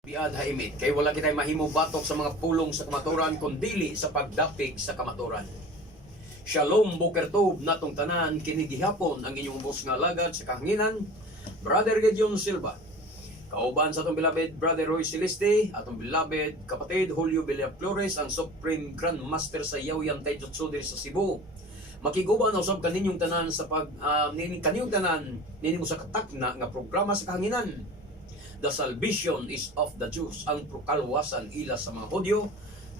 Biad haimit kay wala kitay mahimo batok sa mga pulong sa kamaturan kundili sa pagdapig sa kamaturan. Shalom Boker Tov natong tanan kini gihapon ang inyong boss nga lagad sa kahanginan, Brother Gideon Silva. Kauban sa atong beloved Brother Roy Celeste, atong beloved kapatid Julio Villaflores, ang Supreme Grand Master sa Yaoyan Taijutsu diri sa Cebu. Makiguban usab kaninyong tanan sa kaninyong tanan ninyo sa katakna nga programa sa kahanginan. The Salvation is of the Jews, ang prokalwasan ila sa mga Hudyo.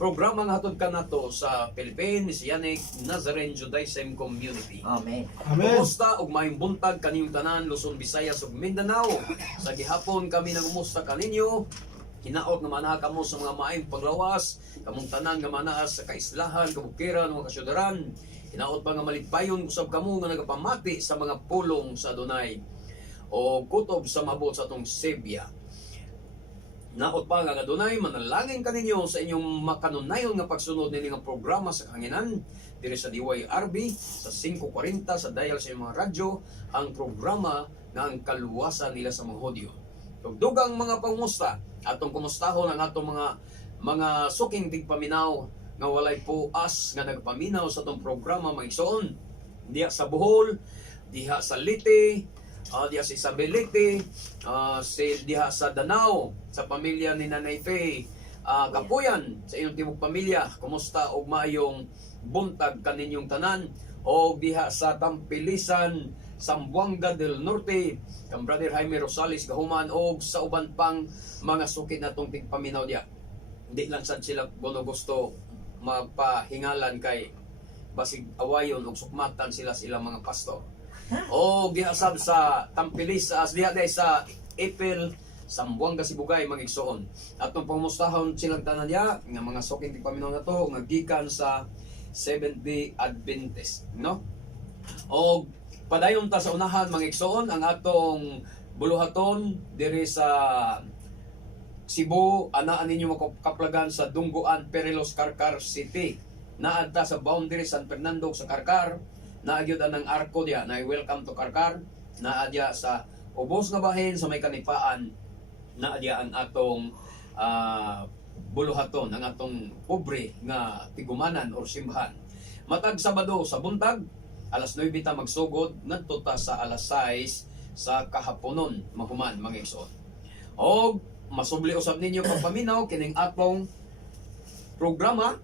Programa nga hatod kanato sa Philippine Messianic Nazarene Judaism Community. Amen. Amen. Kumusta og maayong buntag kaninyong tanan Luzon, Visayas ug Mindanao. Sa gihapon kami nagumusta kaninyo. Hinaot nga manaha kamo sa mga maayong paglawas, kamong tanan nga manaas sa kaislahan, kabukiran, mga kasyudaran. Hinaot pa nga maligpayon usab kamo nga nagapamati sa mga pulong sa Adonai o kutob sa mabot sa atong Sebia. Naot pa nga Adonai, manalangin kaninyo sa inyong makanunayon nga pagsunod nini nga programa sa kanginan diri sa DYRB sa 5:40 sa dial sa mga radyo, ang programa nga ang kaluwasan nila sa mga Hudyo. Tugdugang mga pangusta, atong kumustahon ang atong mga suking tigpaminaw nga walay puas nga nagpaminaw sa atong programa maigsoon. Diha sa Bohol, diha sa Leyte, diha sa Isabelite, diha sa Danao, sa pamilya ni Nanay Faye, Kapuyan, sa inyong tibok pamilya, kumusta og maayong buntag kaninyong tanan, o diha sa Tampilisan, Zamboanga del Norte, kang Brother Jaime Rosales Gahuman, o sa uban pang mga sukit natong tigpaminaw diha. Hindi lang sad sila gusto magpahingalan kay basig awayon og sukmatan sila mga pastor. O gihasab sa Tampilis diha sa April Zamboanga Sibugay mga igsoon. Atong pangumustahon silang tanan diha nga mga suking tigpaminaw na to nga gikan sa Seventh-day Adventist, no? O padayon ta sa unahan mga igsoon ang atong buluhaton diri sa Cebu, anaan ninyo makaplagan sa Dungguan, Perelos, Carcar City. Naadta sa boundary San Fernando sa Carcar. Naagyod ang arko diya, na welcome to Carcar. Naadya sa ubos nga bahin sa may kanipaan. Naadya ang atong buluhaton, ang atong pobre nga tigumanan or simbahan. Matag Sabado sa buntag, alas 9 ta magsugod, ngadto ta sa alas 6 sa kahaponon, mahuman mga igsoon. Og masubli usab ninyo pagpaminaw kining atong programa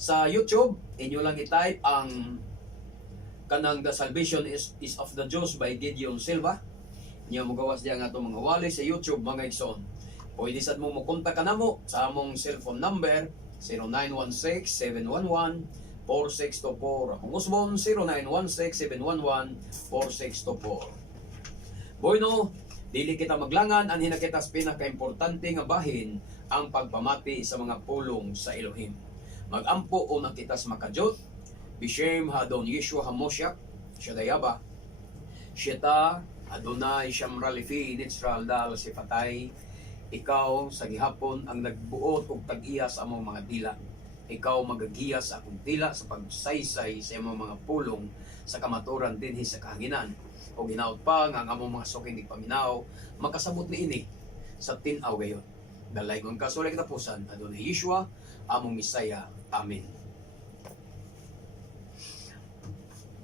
sa YouTube. Inyo lang i-type ang kanang The Salvation is of the Jews by Gideon Silva. Inyo magawas diya nga itong mga wali sa YouTube mga igsoon. Pwede sad mo mukontak ka namo sa among cellphone number 0916-711-4624. Akong usbon 0916-711-4624. Bueno, dili kita maglangan, anhin na kita sa pinaka-importante nga bahin ang pagpamati sa mga pulong sa Elohim. Magampo una kita sa makajot, Bishem Hadon Yeshua HaMoshiach, Shadayaba, Sheta Adonai Shamralifi Nitzral Dal Sifatay. Ikaw sa gihapon ang nagbuot og tag-iya sa among mga dila. Ikaw magagiya sa akong dila sa pagsaysay sa among mga pulong sa kamaturan dinhi sa kahanginan. O ginaot pa nga ang among mga suking tigpaminaw makasabot ni ini sa tin-aw gayon. Dalay kong kasulay katapusan, Adonai Yeshua, among Misaya. Amen.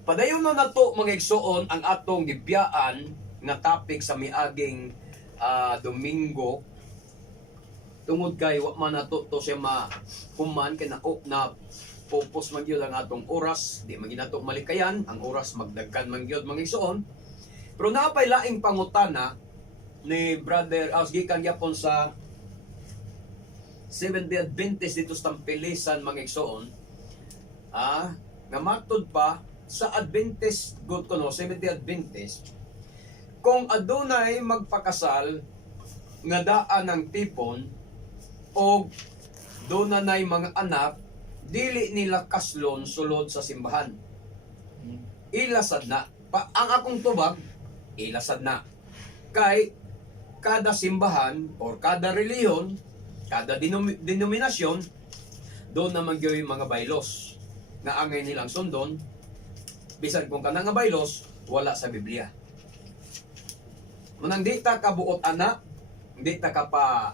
Padayon na nato mga igsoon ang atong gibiyaan nga topic sa miaging Domingo. Tungod kay wa man nato to siya mahuman kay na popos man gyud ang atong oras, di man ginato malikayan ang oras, magdagkan man gyud mga igsoon. Pero napay laing pangutana ni Brother gikan gyapon sa Seventh-day Adventist dito sa Tampilisan mga igsoon. Nga matod pa sa Adventist good ko no, Seventh-day Adventist, kung adunay magpakasal nga daan ng tipon o dunay mga anak, dili nila kaslon sulod sa simbahan. Ilasad na. Ang akong tubag, ilasad na. Kay kada simbahan or kada reliyon, kada denominasyon, doon naman gawin mga baylos nga angay nilang sundon. Bisan kung kanang nga baylos, wala sa Biblia. Manang di ta kabuot anak, di ta ka pa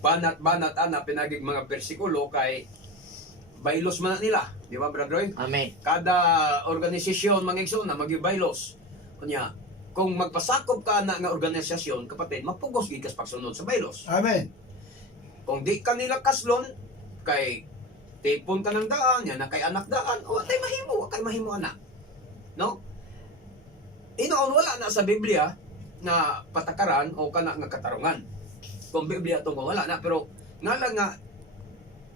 banat-banat ana pinagig mga bersikulo kay baylos man na nila, di ba Brother Roy? Amen. Kada organisasyon mga igsoon na magibaylos. Kunya, kung magpasakop ka na nga organisasyon, kapatid, mapugos gikas pagsunod sa baylos. Amen. Kung di ka nila kaslon, kay tipon ka ng daan, yan na kay anak daan, o kay mahimo anak. No? Inoon wala na sa Biblia na patakaran o kana nga katarungan. Kung Biblia to wala na, pero nga lang nga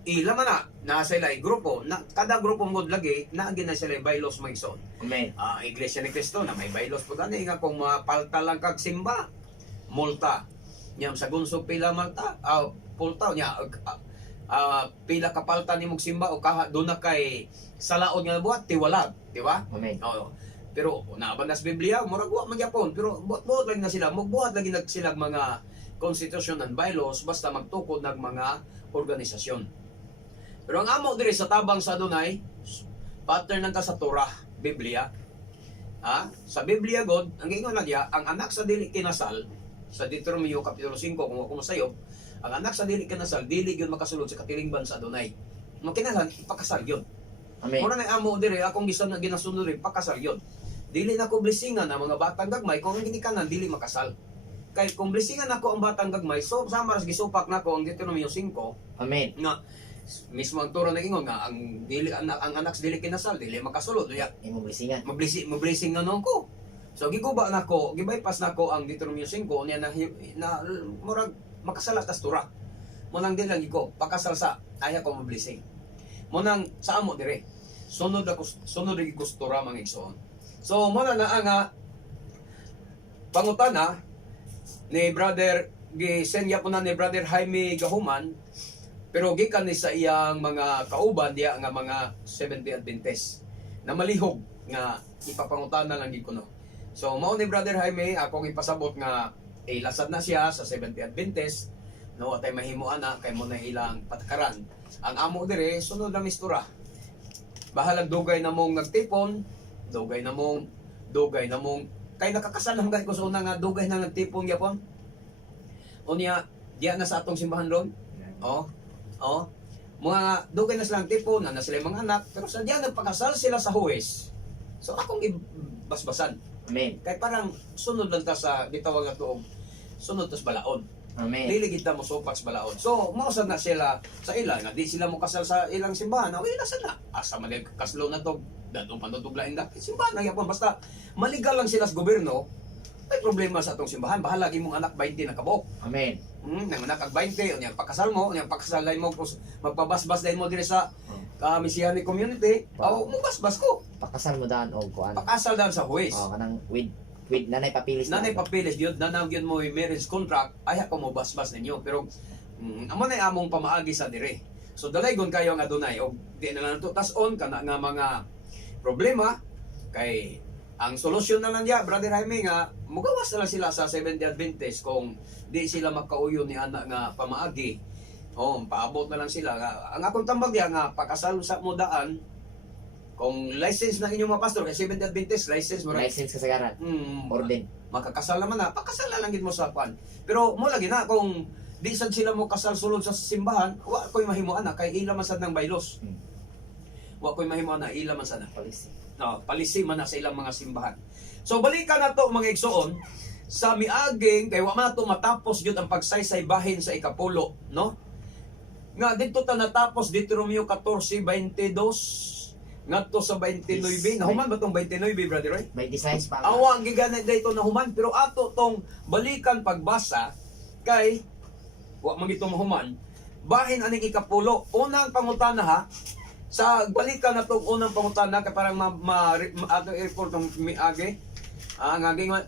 ila man na sila grupo na kada grupo mo lagi na gina sila baylos magson. Amen. Iglesia ni Cristo na may baylos po gani nga kung mapalta lang kag simba multa nyam sa gunsog pila malta pulta nya pila ka palta nimong simba o kaha do na kay salaod nga buhat tiwalag, di ba? Amen. Oo. Pero nabandas Biblia murag wa magyapon pero buhat lang na sila magbuhat lagi nag sila mga constitution and bylaws basta magtukod ng mga organisasyon. Pero ang amo diri sa tabang sa Adonai, pattern ng sa Torah, Biblia. Sa Biblia God, ang ingon na diya, ang anak sa dili kinasal, sa Deuteronomio Kapitulo 5, kung ako masayo, ang anak sa dili kinasal, dili yun makasulod sa katilingban sa Adonai. Nung kinasal, ipakasal yun. Amen. Muna na amo diri, akong ginasunod rin, pakasal yun. Dili na ko blessingan ang mga batang gagmay, kung ang ginikanan, dili makasal. Kaya kung blessingan ako ang batang gagmay, so sama ras gisupak na ko ang Deuteronomio 5, Amen. nga mismo ang turo na ingon nga ang anak sa dili kinasal dili makasulod ya Imo blessingan. mablessing na nung ko. So giguba na ko, gibypass na ko ang Deuteronomio 5 niya na murag makasala tas tura. Mo nang dilang ko pakasal sa aya ko mablessing. Mo nang sa amo dire. Sunod gi ko tura mga igsoon. So mo na nga pangutana ni brother gisenya po na ni brother Jaime Gahuman. Pero gikan ni sa iyang mga kauban diya nga mga 70 Adventist na malihog nga ipapangutana lang gid kuno. So mao ni Brother Jaime akong ipasabot nga lasad na siya sa 70 Adventist no atay mahimo ana kay mo na ilang patakaran. Ang amo dire sunod na mistura. Bahalag dugay na mong nagtipon, dugay na mong kay nakakasal lang ko sa una nga dugay na nagtipon gyapon. Unya diya na sa atong simbahan ron. Mga dugay na silang tipon, na sila mga anak, pero sa diyan nagpakasal sila sa huwes. So akong ibasbasan. Amen. Kay parang sunod lang ta sa gitawag na tuog, sunod tas balaod. Amen. Dili kita mo supak sa balaod. So mausad na sila sa ila, nga di sila mo kasal sa ilang simbahan, okay na sana. Asa man kaslo na to, datong panutuglain na, simbahan na yapon. Basta maligal lang sila sa gobyerno, may problema sa atong simbahan. Bahala mong anak 20 na kabok. Amen. Nang anak 20, unyang pakasal mo, unyang pakasal dahil mo, magpabasbas dahil mo dire sa Messianic community, mo basbas ko. Pakasal mo daan og kuan. Pakasal dahil sa huwes. Kanang with nanay papilis. Nanay papilis yun, nanang yun mo yung marriage contract, ay ako mo basbas ninyo. Pero, amo na among pamaagi sa dire. So, dalaygon kayo nga dunay, o di na lang ito, tas-on ka na nga mga problema, kay ang solusyon na lang niya, Brother Jaime, nga mugawas na lang sila sa 70 Adventist kung di sila makauyon ni anak nga pamaagi. Paabot na lang sila. Ang akong tambag niya nga pakasal sa mudaan, kung license na inyong mga pastor, kay 70 Adventist, license mo rin. License kasagaran. Orden. Makakasal naman na, pakasal na lang gid mo sa kwan. Pero mo lagi na, kung di sad sila mo kasal sulod sa simbahan, wa ko'y mahimuan na, kay ila man sad ng baylos. Wa ko'y mahimuan na, ila man sad na. Palisi man na sa ilang mga simbahan. So balikan na to mga igsoon sa miaging kay wa man to matapos gyud ang pagsaysay bahin sa ikapulo, no? Nga dito ta natapos Deuteronomio 14:22 ngadto sa 29. Nahuman ba tong 29, brother Roy? May designs pa. Awa ang giganay dito nahuman, pero ato tong balikan pagbasa kay wa man gito mahuman. Bahin aning ikapulo, unang pangutana ha. Sa balikan na itong unang pangutana, kaya parang ato i-report ng miagi,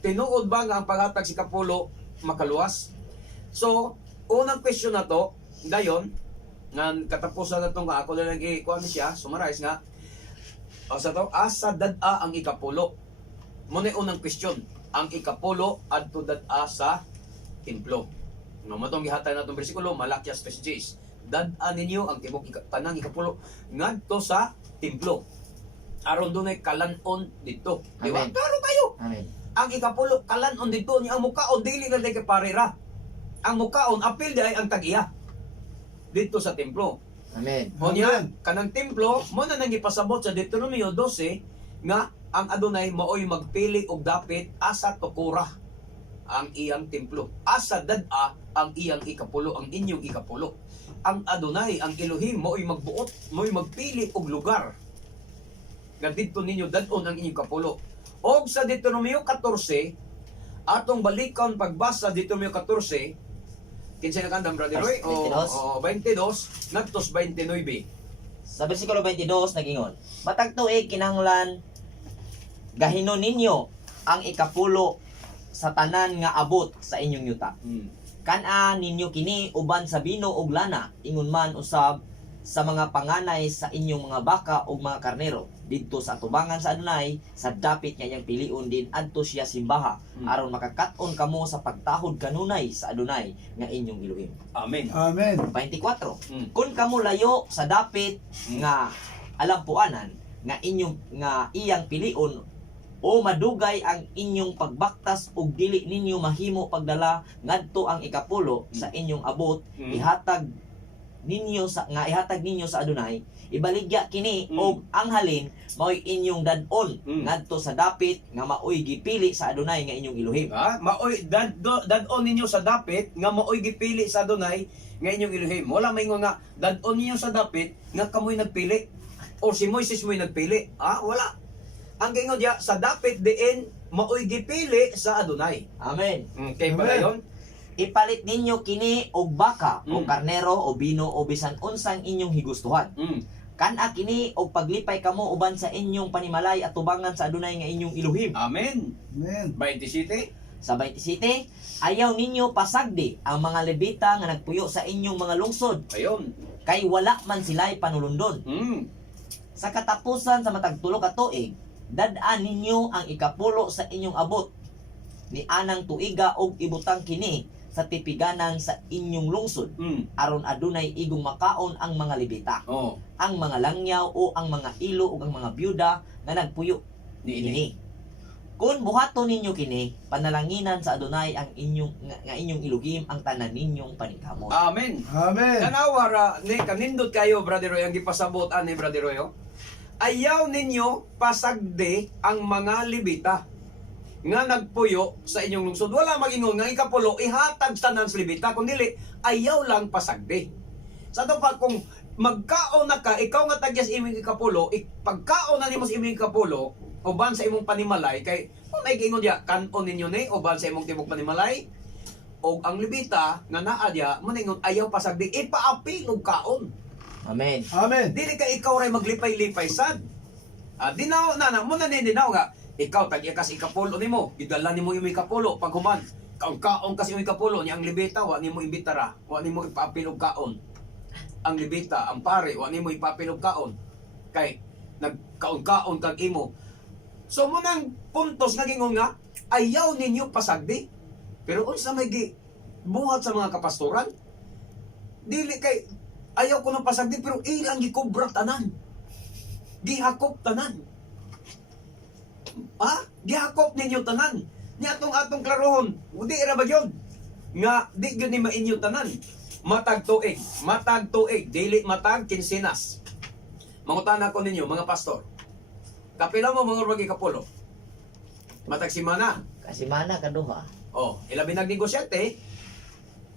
tinuod ba nga ang paghatag si Kapulo makaluwas? So, unang question na to, dayon, nga katapusan na itong ako na lang i-kuhan siya, summarize nga, asa dad-a ang ikapulo? Muna yung unang question, ang ikapulo adto dad-a sa templo. No, matong gihatay na itong bersikulo, Malakias 3:6. Dad-an ninyo ang tibok tanang ikapulo ngadto sa templo. Aron dunay kalanon dito. Di ba? Amen. Klaro tayo. Amen. Ang ikapulo kalanon dito niya ang mukaon dili na kay parera. Ang mukaon apil di ay ang tag-iya. dito sa templo. Amen. O niya, kanang templo, mo na nang ipasabot sa Deuteronomio 12 nga ang Adonai maoy magpili og dapit asa tukura ang iyang templo. Asa dad-a ang iyang ikapulo, ang inyong ikapulo. Ang Adonai, ang Elohim maoy magbuot, maoy magpili og lugar. Nga didto ninyo dad-on ang inyong kapulo. Og sa Deuteronomio 14, atong balikon pagbasa Deuteronomio 14, kinsa na kandang Brother Roy? 22, nagtos 29. Sa versikulo 22 nagingon, matag tuig kinahanglan gahinon ninyo ang ikapulo sa tanan nga abot sa inyong yuta. Kana ninyo kini uban sa bino ug lana, ingon man usab sa mga panganay sa inyong mga baka ug mga karnero didto sa atubangan sa Adonai sa dapit nga iyang piliun din adto siya simbaha aron makakat-on kamo sa pagtahod kanunay sa Adonai nga inyong Elohim. Amen. Amen. 24. Kung kamo layo sa dapit nga alampuanan nga iyang pilion o madugay ang inyong pagbaktas ug dili ninyo mahimo pagdala ngadto ang ikapulo sa inyong abot, ihatag ninyo sa Adonai, ibaligya kini og ang halin maoy inyong dad-on ngadto sa dapit nga maoy gipili sa Adonai nga inyong Elohim. Maoy dad-on ninyo sa dapit nga maoy gipili sa Adonai nga inyong Elohim. Wala may nga dad-on ninyo sa dapit nga kamoy nagpili o si Moises mo'y nagpili. Wala. Ang gingon diya sa dapit diin maoy gipili sa Adonai. Amen. Kay padayon Ipalit ninyo kini og baka o karnero o bino o bisan unsang inyong higustuhan. Kana kini og paglipay kamo uban sa inyong panimalay at tubangan sa Adonai nga inyong Elohim. Amen. Amen. 27. Sa 27, ayaw ninyo pasagdi ang mga Levita nga nagpuyo sa inyong mga lungsod, Ayon. kay wala man sila'y panulundon. Sa katapusan sa matag tulo ka tuig, dad-an ninyo ang ikapulo sa inyong abot ni anang tuiga og ibutang kini sa tipiganan sa inyong lungsod aron adunay igong makaon ang mga Levita, ang mga langyaw o ang mga ilo ug ang mga byuda nga nagpuyo niini. Kung buhaton ninyo kini, panalanginan sa Adonai ang inyong Elohim ang tanan ninyong paningkamot. Amen. Amen. Kanawara ni kanindot kayo Brother Roy ang gipasabot ani Brother Roy. Ayaw ninyo pasagdi ang mga Levita nga nagpuyo sa inyong lungsod. Wala magingon nga ikapulo ihatag tanan sa Levita, kun dili ayaw lang pasagdi. Sa to pa kung magkaon na ka, ikaw nga tagyas imong ikapulo, pagkaon na nimo sa imong ikapulo uban sa imong panimalay kay may gingon diya kanon ninyo ni uban sa imong tibok panimalay og ang Levita nga naa diya maningon ayaw pasagdi ipaapil og kaon. Amen. Amen. Dili ka ikaw ray maglipay-lipay sad. Dinaw na mo na nindinaw nga ikaw tag-ikas ikapulo nimo, gidala nimo imong ikapulo pag human. Kaon kasi imong ikapulo ni ang Levita wa nimo imbitara, wa nimo ipaapil og kaon. Ang Levita, ang pare, wa nimo ipaapil og kaon. Kay nagkaon-kaon kag imo. So mo nang puntos nga gingon nga ayaw ninyo pasagdi. Pero unsa may buhat sa mga kapastoran? Dili kay ayaw ko ng pasagdi pero ilang gikobra tanan. Gihakop tanan. Gihakop ninyo tanan. Ni atong klarohon, di ra ba yun? Nga di gyud ni mainyo tanan. Matag tuig, dili matag kinsinas. Mangutana ko ninyo mga pastor. Kapila mo mga urwag ikapulo? Matag simana. Kasimana kaduha. Ilabi nagnegosyante,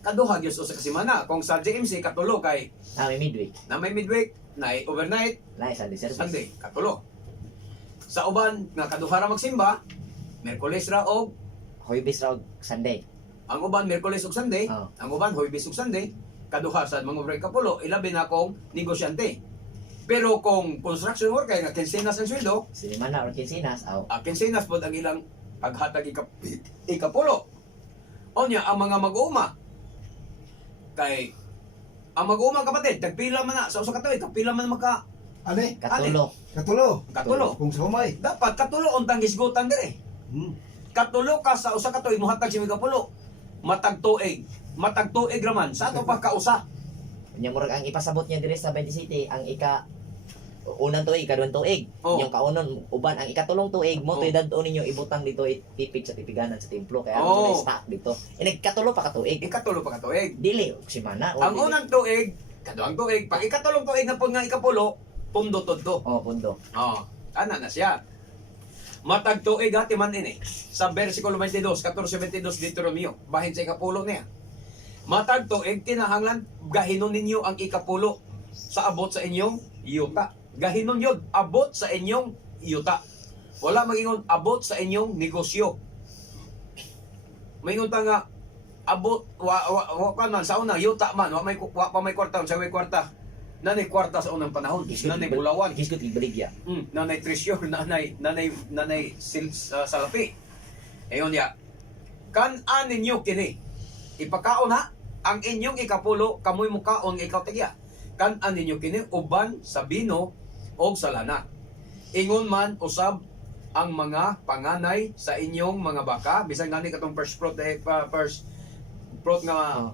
kaduha gyud sa kasimana. Kung sa JMC katulo kay May midweek. na may midweek, na overnight, Na Sunday service. Sunday, katulo. Sa uban nga kaduha ra magsimba, Miyerkules ra og Huwebes ra og Sunday. ang uban Miyerkules ug Sunday, Oh. ang uban Huwebes ug Sunday, kaduha sa mga break kapulo, ilabi na kong negosyante. Pero kung construction worker nga kinsinas ang sweldo, Sinimana or kinsinas, aw. kinsinas pod ang ilang paghatag ikapulo. Onya ang mga mag-uuma kay ang mag-uuma kapatid, tagpila man na sa usa ka tuig, kapila man maka Ani? Katulo. katulo. Kung sa humay. Dapat katulo untang gisgutan dire. Katulo ka sa usa ka tuig mohatag si kapulo. Matag tuig raman sa ato pa kausa. Nya murag ang ipasabot niya dire sa 27 ang unang tuig, kaduhang tuig. Yung kaunon uban ang ikatulong tuig mo toy dadon ninyo ibutang dito tipid sa tipiganan sa templo kaya stock dito. Katulo pa ka tuig. Ikatulo pa ka tuig. Dili simana o Ang dili. unang tuig Kaduang tuig, pag ikatulong tuig na po nga ikapulo, pundo todo. Oh, pundo. Oh, ana na siya. Matag tuig hati man ini. Sa versikulo 22, 14-22 Deuteronomio, bahin sa ikapulo niya. Matag tuig kinahanglan gahinon ninyo ang ikapulo sa abot sa inyong yuta. Gahinon yun, abot sa inyong yuta. Wala magingon abot sa inyong negosyo. Maingon ta nga abot wa kan man sa una yuta man wa pa may kwarta sa may kwarta. Nanay kwarta sa unang panahon, nanay bulawan, Kiskot ibaligya. nanay trisyor, nanay salapi. Ayon ya. Kan-an ninyo kini. Ipakaon ha ang inyong ikapulo kamoy mukaon ikaw tigya. Kan-an ninyo kini uban sa bino o sa lana. Ingon man usab ang mga panganay sa inyong mga baka, bisan gani katong first fruit nga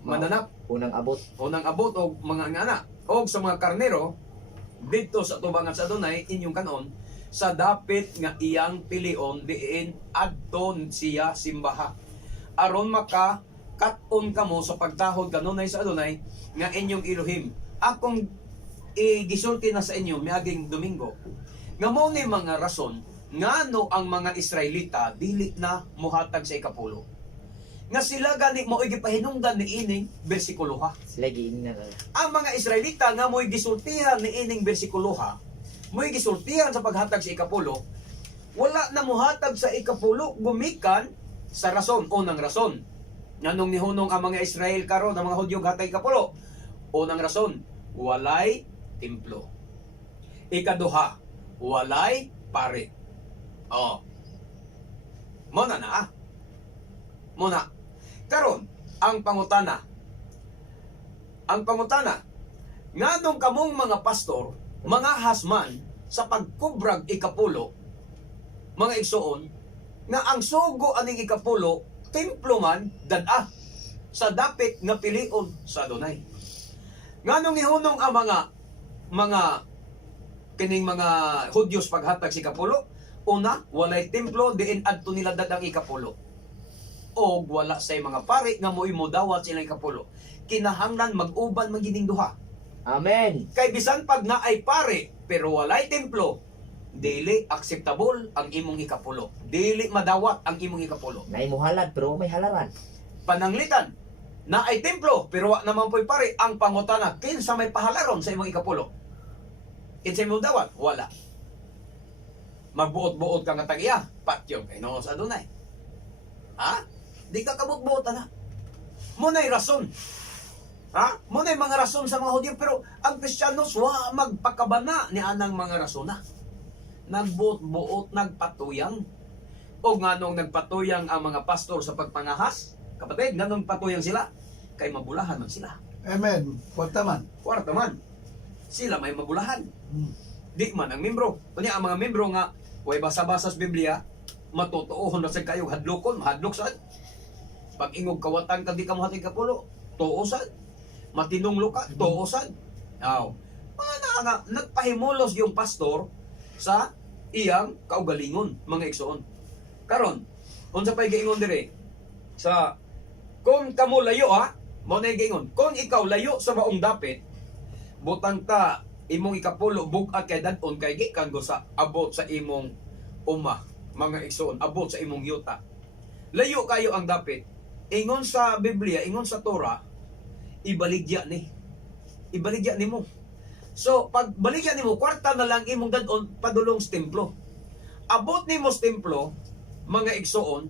mananap, Unang abot. unang abot og mga ngana og sa mga karnero dito sa tubangan sa Adonai inyong kanon sa dapit nga iyang pilion diin adton siya simbaha aron maka kat-on kamo sa pagtahod kanunay sa Adonai nga inyong Elohim. Akong gisulti na sa inyo miaging Domingo nga mao ni mga rason ngano ang mga Israelita dili na mohatag sa ikapulo. Nga sila gani mo gipahinungdan ni ining bersikulo ha. Sila giingnan. Ang mga Israelita nga mo'y gisultihan ni ining bersikulo ha, mo'y gisultihan sa paghatag sa ikapulo, wala na mohatag sa ikapulo gumikan sa rason, unang rason. Nganong nihunong ang mga Israel karon, ang mga Hudyo hatag ikapulo. Unang rason, walay templo. Ikaduha, walay pare. Oh. Muna na ah. Muna. Karon, ang pangutana. Ang pangutana, nganong kamong mga pastor, mga hasman, sa pagkubrag ikapulo, mga igsoon, nga ang sugo aning ikapulo, templo man, dada, sa dapit nga pilion sa Adonai. Nganong nihunong ang mga kining mga Hudyos paghatag sa ikapulo, una, walay templo, diin adto nila dadang ikapulo. O wala say mga pari nga mo'y modawat silang ikapulo. Kinahanglan mag-uban magining duha. Amen. Kay bisan pag naay pare pero walay templo, dili acceptable ang imong ikapulo. Dili madawat ang imong ikapulo. Nay muhalad pero may halaran. Pananglitan, naay templo pero wa naman po'y pare, ang pangutana kinsa may pahalaron sa imong ikapulo. Kinsa imong dawat? Wala. Magbuot-buot ka nga tagiya, patyo kay no sa Adonai. Ha? Di ka kabut-buotan ha. Muna'y rason. Ha? Muna'y mga rason sa mga Hudyo, pero ang Kristiyanos wa magpakabana ni anang mga rason na. Nagbuot-buot, nagpatuyang. O nganong nagpatuyang ang mga pastor sa pagpangahas? Kapatid, nganong patuyang sila? Kay mabulahan man sila. Amen. Kwarta man. Kwarta man. Sila may mabulahan. Di man ang membro. Kunya ang mga membro nga, way basa-basa sa Biblia, matutuohon na sa kayo hadlokon, hadlok saan. Pag ingog kawatan kag di ka mohatag kapulo, tuosan. Matinunglo ka, tuosan. Aw. Mga nga nagpahimulos yung pastor sa iyang kaugalingon, mga igsoon. Karon, unsa pay giingon dire sa kung kamo layo ha, mo na giingon, kung ikaw layo sa maong dapit, butang ta imong ikapulo bugat kay dadon kay gikan go sa abot sa imong uma, mga igsoon, abot sa imong yuta. Layo kayo ang dapit. Ingon sa Biblia, ingon sa Torah, ibaligya ni. Ibaligya nimo. So, pag baligya nimo, kwarta na lang imong dadon padulong sa templo. Abot nimo sa templo, mga igsoon,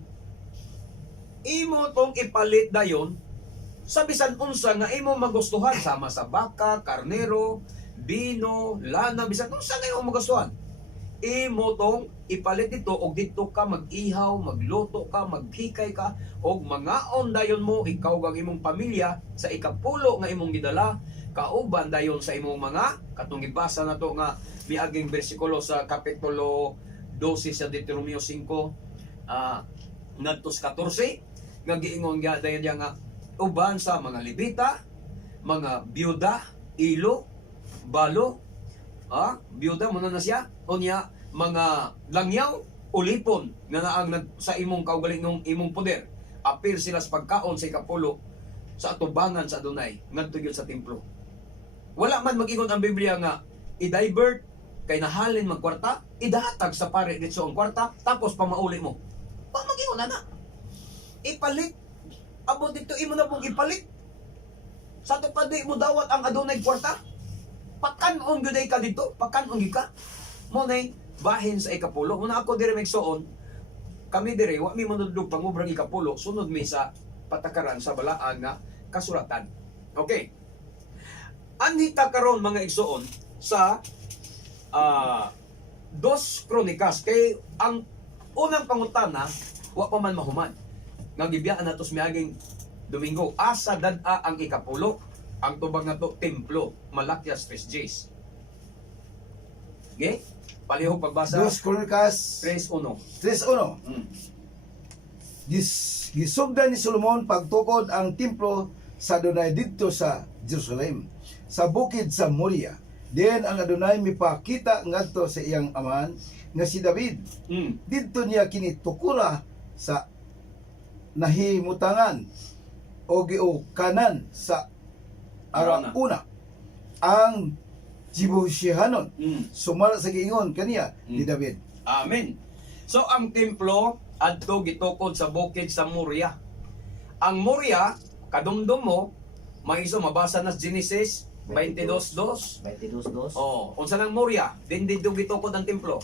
imo tong ipalit dayon sa bisan unsa nga imo magustuhan sama sa baka, karnero, bino, lana, bisan unsa nga imo magustuhan. Imo tong ipalit dito og dito ka mag-ihaw, magluto ka, maghikay ka og mangaon dayon mo ikaw kag imong pamilya sa ikapulo nga imong gidala kauban dayon sa imong mga katong gibasa nato nga miaging bersikulo sa kapitulo 12 sa Deuteronomio 5 ngadto sa 14 nga giingon nga dayon nga uban sa mga Levita, mga byuda, ilo, balo, byuda mo na siya, unya mga langyaw, ulipon nga naang sa imong kaugalingong imong poder, apil sila sa pagkaon sa ikapulo sa atubangan sa Adonai ngadto gyud sa templo. Wala man mag-ingon ang Biblia nga i-divert kay nahalin magkwarta, idahatag sa pare dito ang kwarta tapos pamauli mo. Pa mag-ingon na. Ipalit. Abo dito imo na pong ipalit. Sa to pa di mo dawat ang Adonai kwarta. Pakanon gyud ka dito, pakanon gyud ka. Mo nay bahin sa ikapulo. Muna ako dire megsuon. Kami dire wa mi manudlog pangubrang ikapulo, sunod mi sa patakaran sa balaan nga kasulatan. Okay. Anhita karon mga igsuon sa 2 Kronikas kay ang unang pangutana wa pa man mahuman. Nga gibiyaan natos miaging Domingo asa dad-a ang ikapulo ang tubag nga to templo Malakias 3:10. Okay? Palihog pagbasa 2 Kronikas 3:1. 3:1. Mm. Gisugdan ni Solomon pagtukod ang templo sa Adonai didto sa Jerusalem, sa bukid sa Moria. Diyan ang Adonai mipakita ngadto sa iyang aman nga si David. Mm. Didto niya kini tukura sa nahimutangan o giukanan sa arauna ang Jibushihanon sumala sa giingon kaniya ni David. Amen. So ang templo adto gitukod sa bukid sa Moria. Ang Moria kadumdum mo maiso mabasa na sa Genesis 22:2. 22:2. Oh, unsa nang Moria? Dindidto gitukod ang templo.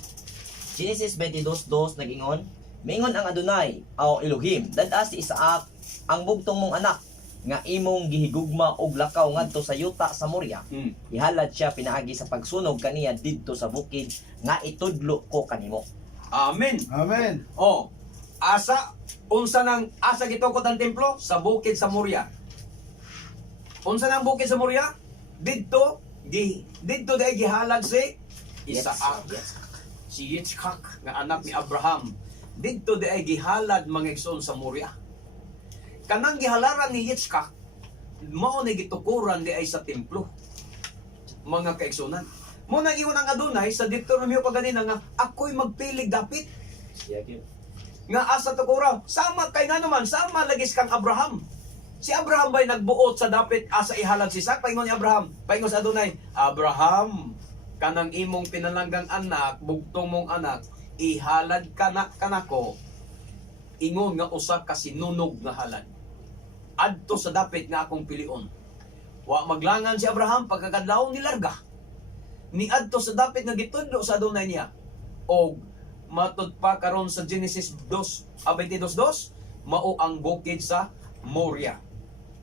Genesis 22:2 nag-ingon, "Mingon ang Adonai, o Elohim, dad-a si Isaac ang bugtong mong anak nga imong gihigugma og lakaw ngadto sa yuta sa Moria. Ihalad siya pinaagi sa pagsunog kaniya didto sa bukid nga itudlo ko kanimo." Amen. Amen. Oh, unsa nang asa gitukod ang templo sa bukid sa Moria. Unsa nang bukid sa Moria? Didto dahil gihalad si Isaac. Si Yitzhak nga anak ni Abraham. Didto dahil gihalad mga igsoon sa Moria. Kanang gihalaran ni Yitzhak mao na gitukuran di ay sa templo. Mga kaigsunan. Mo nang iwan ang Adonai sa Deuteronomio pa ganina nga ako'y magpilig dapit nga asa tukura. Sama kay nga naman, sama lagis kang Abraham. Si Abraham ba'y nagbuot sa dapit asa ihalad si Isaac? Paingon ni Abraham. Paingon sa Adonai, Abraham, kanang imong pinalanggang anak, bugtong mong anak, ihalad kanako. Ingon nga usa ka sinunog nga halad. Adto sa dapit nga akong pilion. Wa maglangan si Abraham pagkakadlaw ni larga. Ni adto sa dapit nga gitudlo sa Adonai niya. Og matud pa karon sa Genesis 22:2, mao ang bukid sa Moria.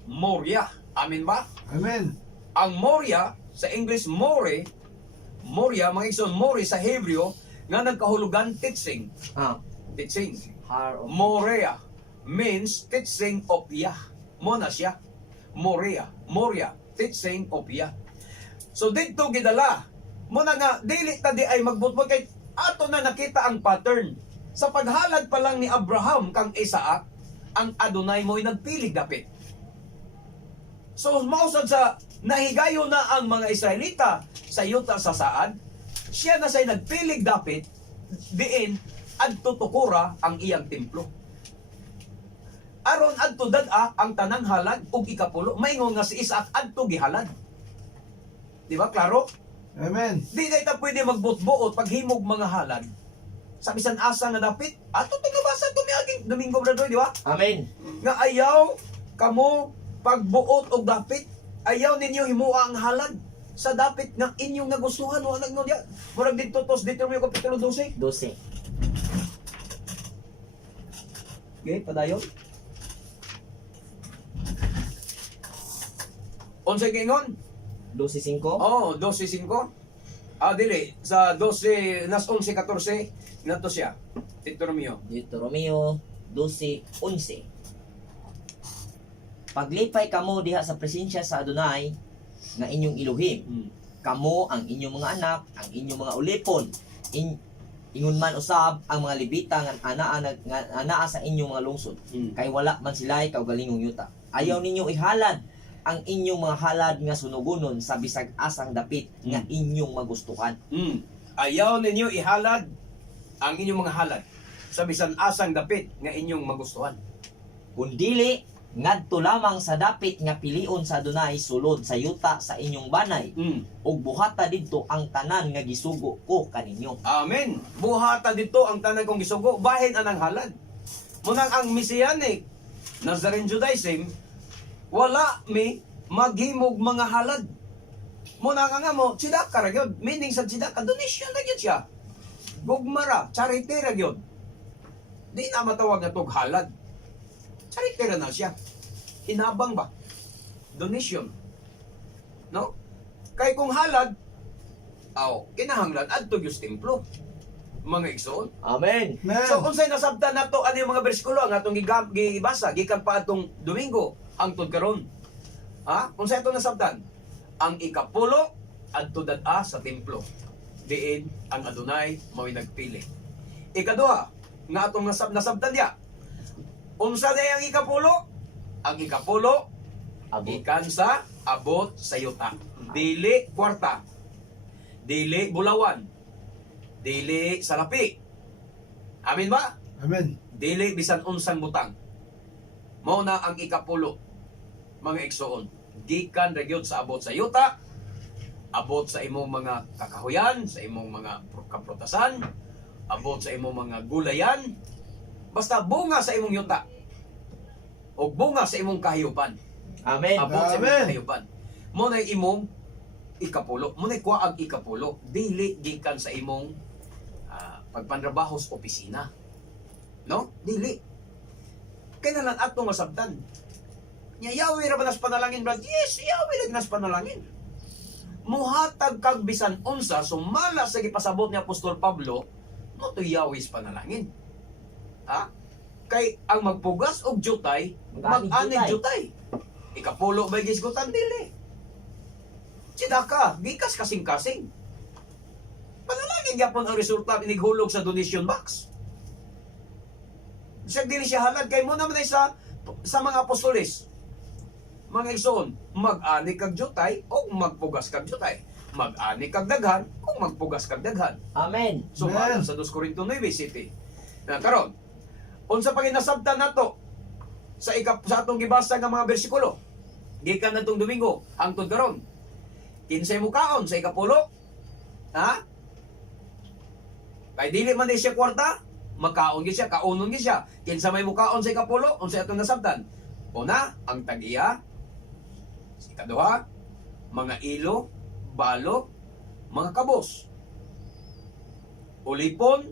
Moria. Amen ba? Amen. Ang Moria, sa English Moria, mga igsoon, Moria sa Hebreo, nga nagkahulugan teaching. Teaching. Moria means teaching of Yah. Mo na siya. Moria, teaching of Yah. So dito gidala, mo na nga, dili ta di ay magbutbot kay ato na nakita ang pattern. Sa paghalad pa lang ni Abraham kang Isaac, ang Adonai mo'y nagpilig dapit. So, mausad sa nahigayo na ang mga Israelita sa yuta sa Saad, siya na sa'y nagpilig dapit, diin, adto tukura ang iyang templo. Aron adto dad-a ang tanang halad ug ikapulo, maingon nga si Isaac adto gihalad. Di ba, klaro? Amen. Di na ita pwede magbutbuot paghimog mga halad. Sa bisan asa nga dapit, ato tagabasa tumiaging Domingo Bradoy, di ba? Amen. Nga ayaw kamo pagbuot og dapit, ayaw ninyo himuha ang halad sa dapit nga inyong nagustuhan o nagno diya. Murag dito tos Deuteronomio kapitulo 12. 12. Okay, padayon. Unsa gingon? 12:5. Oh, 12:5. Dili sa 12 nas 11:14 nato siya. Deuteronomio. Deuteronomio 12:11. Paglipay kamo diha sa presensya sa Adonai nga inyong Elohim, kamo ang inyong mga anak, ang inyong mga ulipon, ingon man usab ang mga Levita nga anaa sa inyong mga lungsod, kay wala man sila'y kaugalingong yuta. Ayaw ninyo ihalad ang inyong mga halad nga sunugonon sa bisag asang dapit nga inyong magustuhan. Ayaw ninyo ihalad ang inyong mga halad sa bisan asang dapit nga inyong magustuhan. Kung dili, ngadto lamang sa dapit nga pilion sa Adunay sulod sa yuta sa inyong banay ug buhata didto ang tanan nga gisugo ko kaninyo. Amen. Buhata dito ang tanan kong gisugo, bahin anang halad. Munang ang Messianic Nazarene Judaism, wala mi maghimog mga halad. Munang nga mo, tsidak ka ra gyud. Meaning sa tsidak ka, donation na gyud siya. Gugmara, charity ra gyud. Di na matawag na tog halad. Charity ra na siya. Hinabang ba? Donation. No? Kay kung halad, kinahanglan adto gyud sa templo. Mga igsoon. Amen. Amen. So unsay nasabtan nato ano yung mga bersikulo ang atong gibasa gikan pa atong Domingo hangtod karon. Unsay atong nasabtan? Ang ikapulo adto dad-a sa templo. Diin ang Adonai mao'y nagpili. Ikaduha nga atong nasabtan diya. Unsa day ang ikapulo? Ang ikapulo Abot. ikan sa abot sa yuta. Dili kwarta. Dili bulawan. Dili salapi. Amin ba? Amen. Dili bisan unsang butang. Mao na ang ikapulo. Mga igsoon, gikan ra gyud sa abot sa yuta, abot sa imong mga kakahuyan, sa imong mga kaprutasan, abot sa imong mga gulayan, basta bunga sa imong yuta. O bunga sa imong kahiyupan. Amen. Abot sa imong Amen. kahiyupan. Mao na imong ikapulo. Mao na kuha ang ikapulo. Dili gikan sa imong pagpantrabaho sa opisina. No? Dili. Kaya na lang atong masabtan. Yawi ra ba nas panalangin, brad? Yes, yawi ra nas panalangin. Muhatag kag bisan unsa sumala sa gipasabot ni Apostol Pablo, no to yawi sa panalangin. Kay ang magpugas og jutay, mag-ani jutay. Ikapulo ba gisgutan dili? Sidaka, gikas kasing-kasing. Panalangin gyapon ang resulta inighulog sa donation box. Siya dili siya halad kay mo naman ay sa mga apostoles. Mga igsoon, mag-ani kag jutay o magpugas kag jutay. Mag-ani kag daghan o magpugas kag daghan. Amen. Sumala Amen. sa 2 Corinto 9 City. Karon, unsa pa ginasabtan nato sa atong gibasa nga mga bersikulo? Gikan natong Domingo hangtod karon. Kinsay mukaon sa ikapulo? Kay dili man di siya kwarta, makaon gyud siya, kaunon gyud siya. Kinsa may mukaon sa ikapulo, unsay atong nasabtan? Una, ang tag-iya. Ikaduha, mga ilo, balo, mga kabos. Ulipon,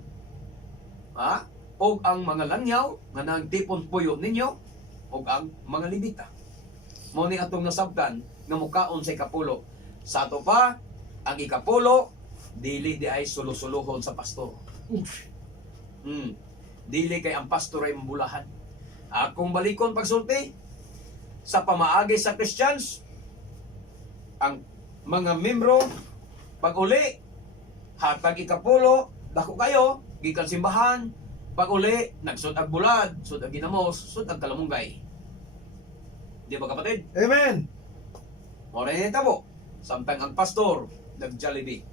og ang mga langyaw nga nagtipon puyo ninyo, og ang mga libita. Mao ni atong nasabtan nga mukaon sa ikapulo. Sa ato pa, ang ikapulo dili di ay sulusuluhon sa pastor. Dili kay ang pastor ay mambulahan. Kung balikon pagsulti sa pamaagi sa Christians, ang mga membro pag uli hatag ikapulo dako kayo gikan simbahan, pag uli nagsud ag bulad, sud ag ginamos, sud ag kalamunggay. Di ba kapatid? Amen. Ora ni tabo. Samtang ang pastor nag-Jollibee,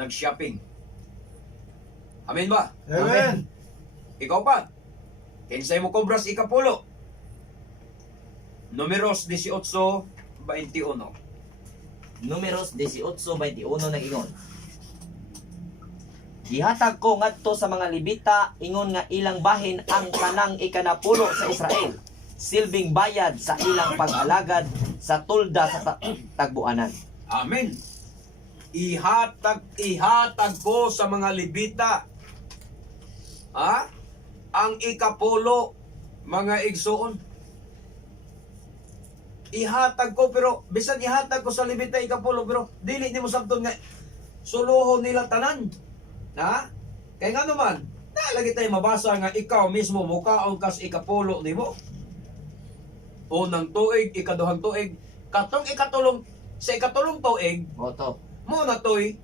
nag-shopping. Amen ba? Amen. Ikaw pa. Kinsay mo kobras ikapulo. Numeros 18:21. Numeros 18:21 na ingon. Gihatag ko ngadto sa mga Levita ingon nga ilang bahin ang kanang ikanapulo sa Israel, silbing bayad sa ilang pag-alagad sa tulda sa tagbuanan. Amen. Ihatag ko sa mga Levita ang ikapulo, mga igsoon. Ihatag ko, pero bisan ihatag ko sa Levita ikapulo, pero dili nimo sabton nga suluhon nila tanan. Kaya nga naman, nalagi tayo mabasa nga ikaw mismo mukaon kas ikapulo nimo. Unang tuig, ikaduhang tuig, katong ikatulong sa ikatulong tuig, Oto. mo na to'y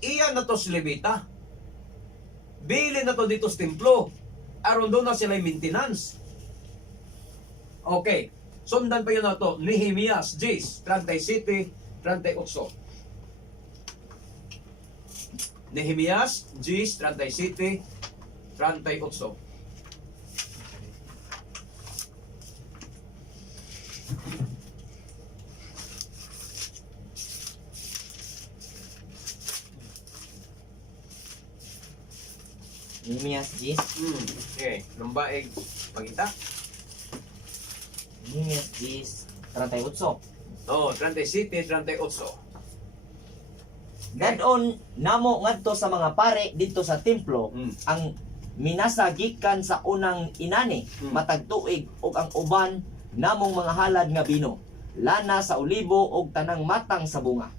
iyan na to si Levita. Bili na to dito sa templo. Aron doon na sila maintenance. Okay. Sundan pa yun na to. Nehemias 10:37-38. Nehemias 10:37-38. Nehemias 10. Okay, lumbaig pangita. Nehemias 10, 38. Oh, 37, 38. Dadon namo ngadto sa mga pare dito sa templo ang minasa gikan sa unang inani matag tuig ug ang uban namong mga halad nga bino, lana sa olibo ug tanang matang sa bunga.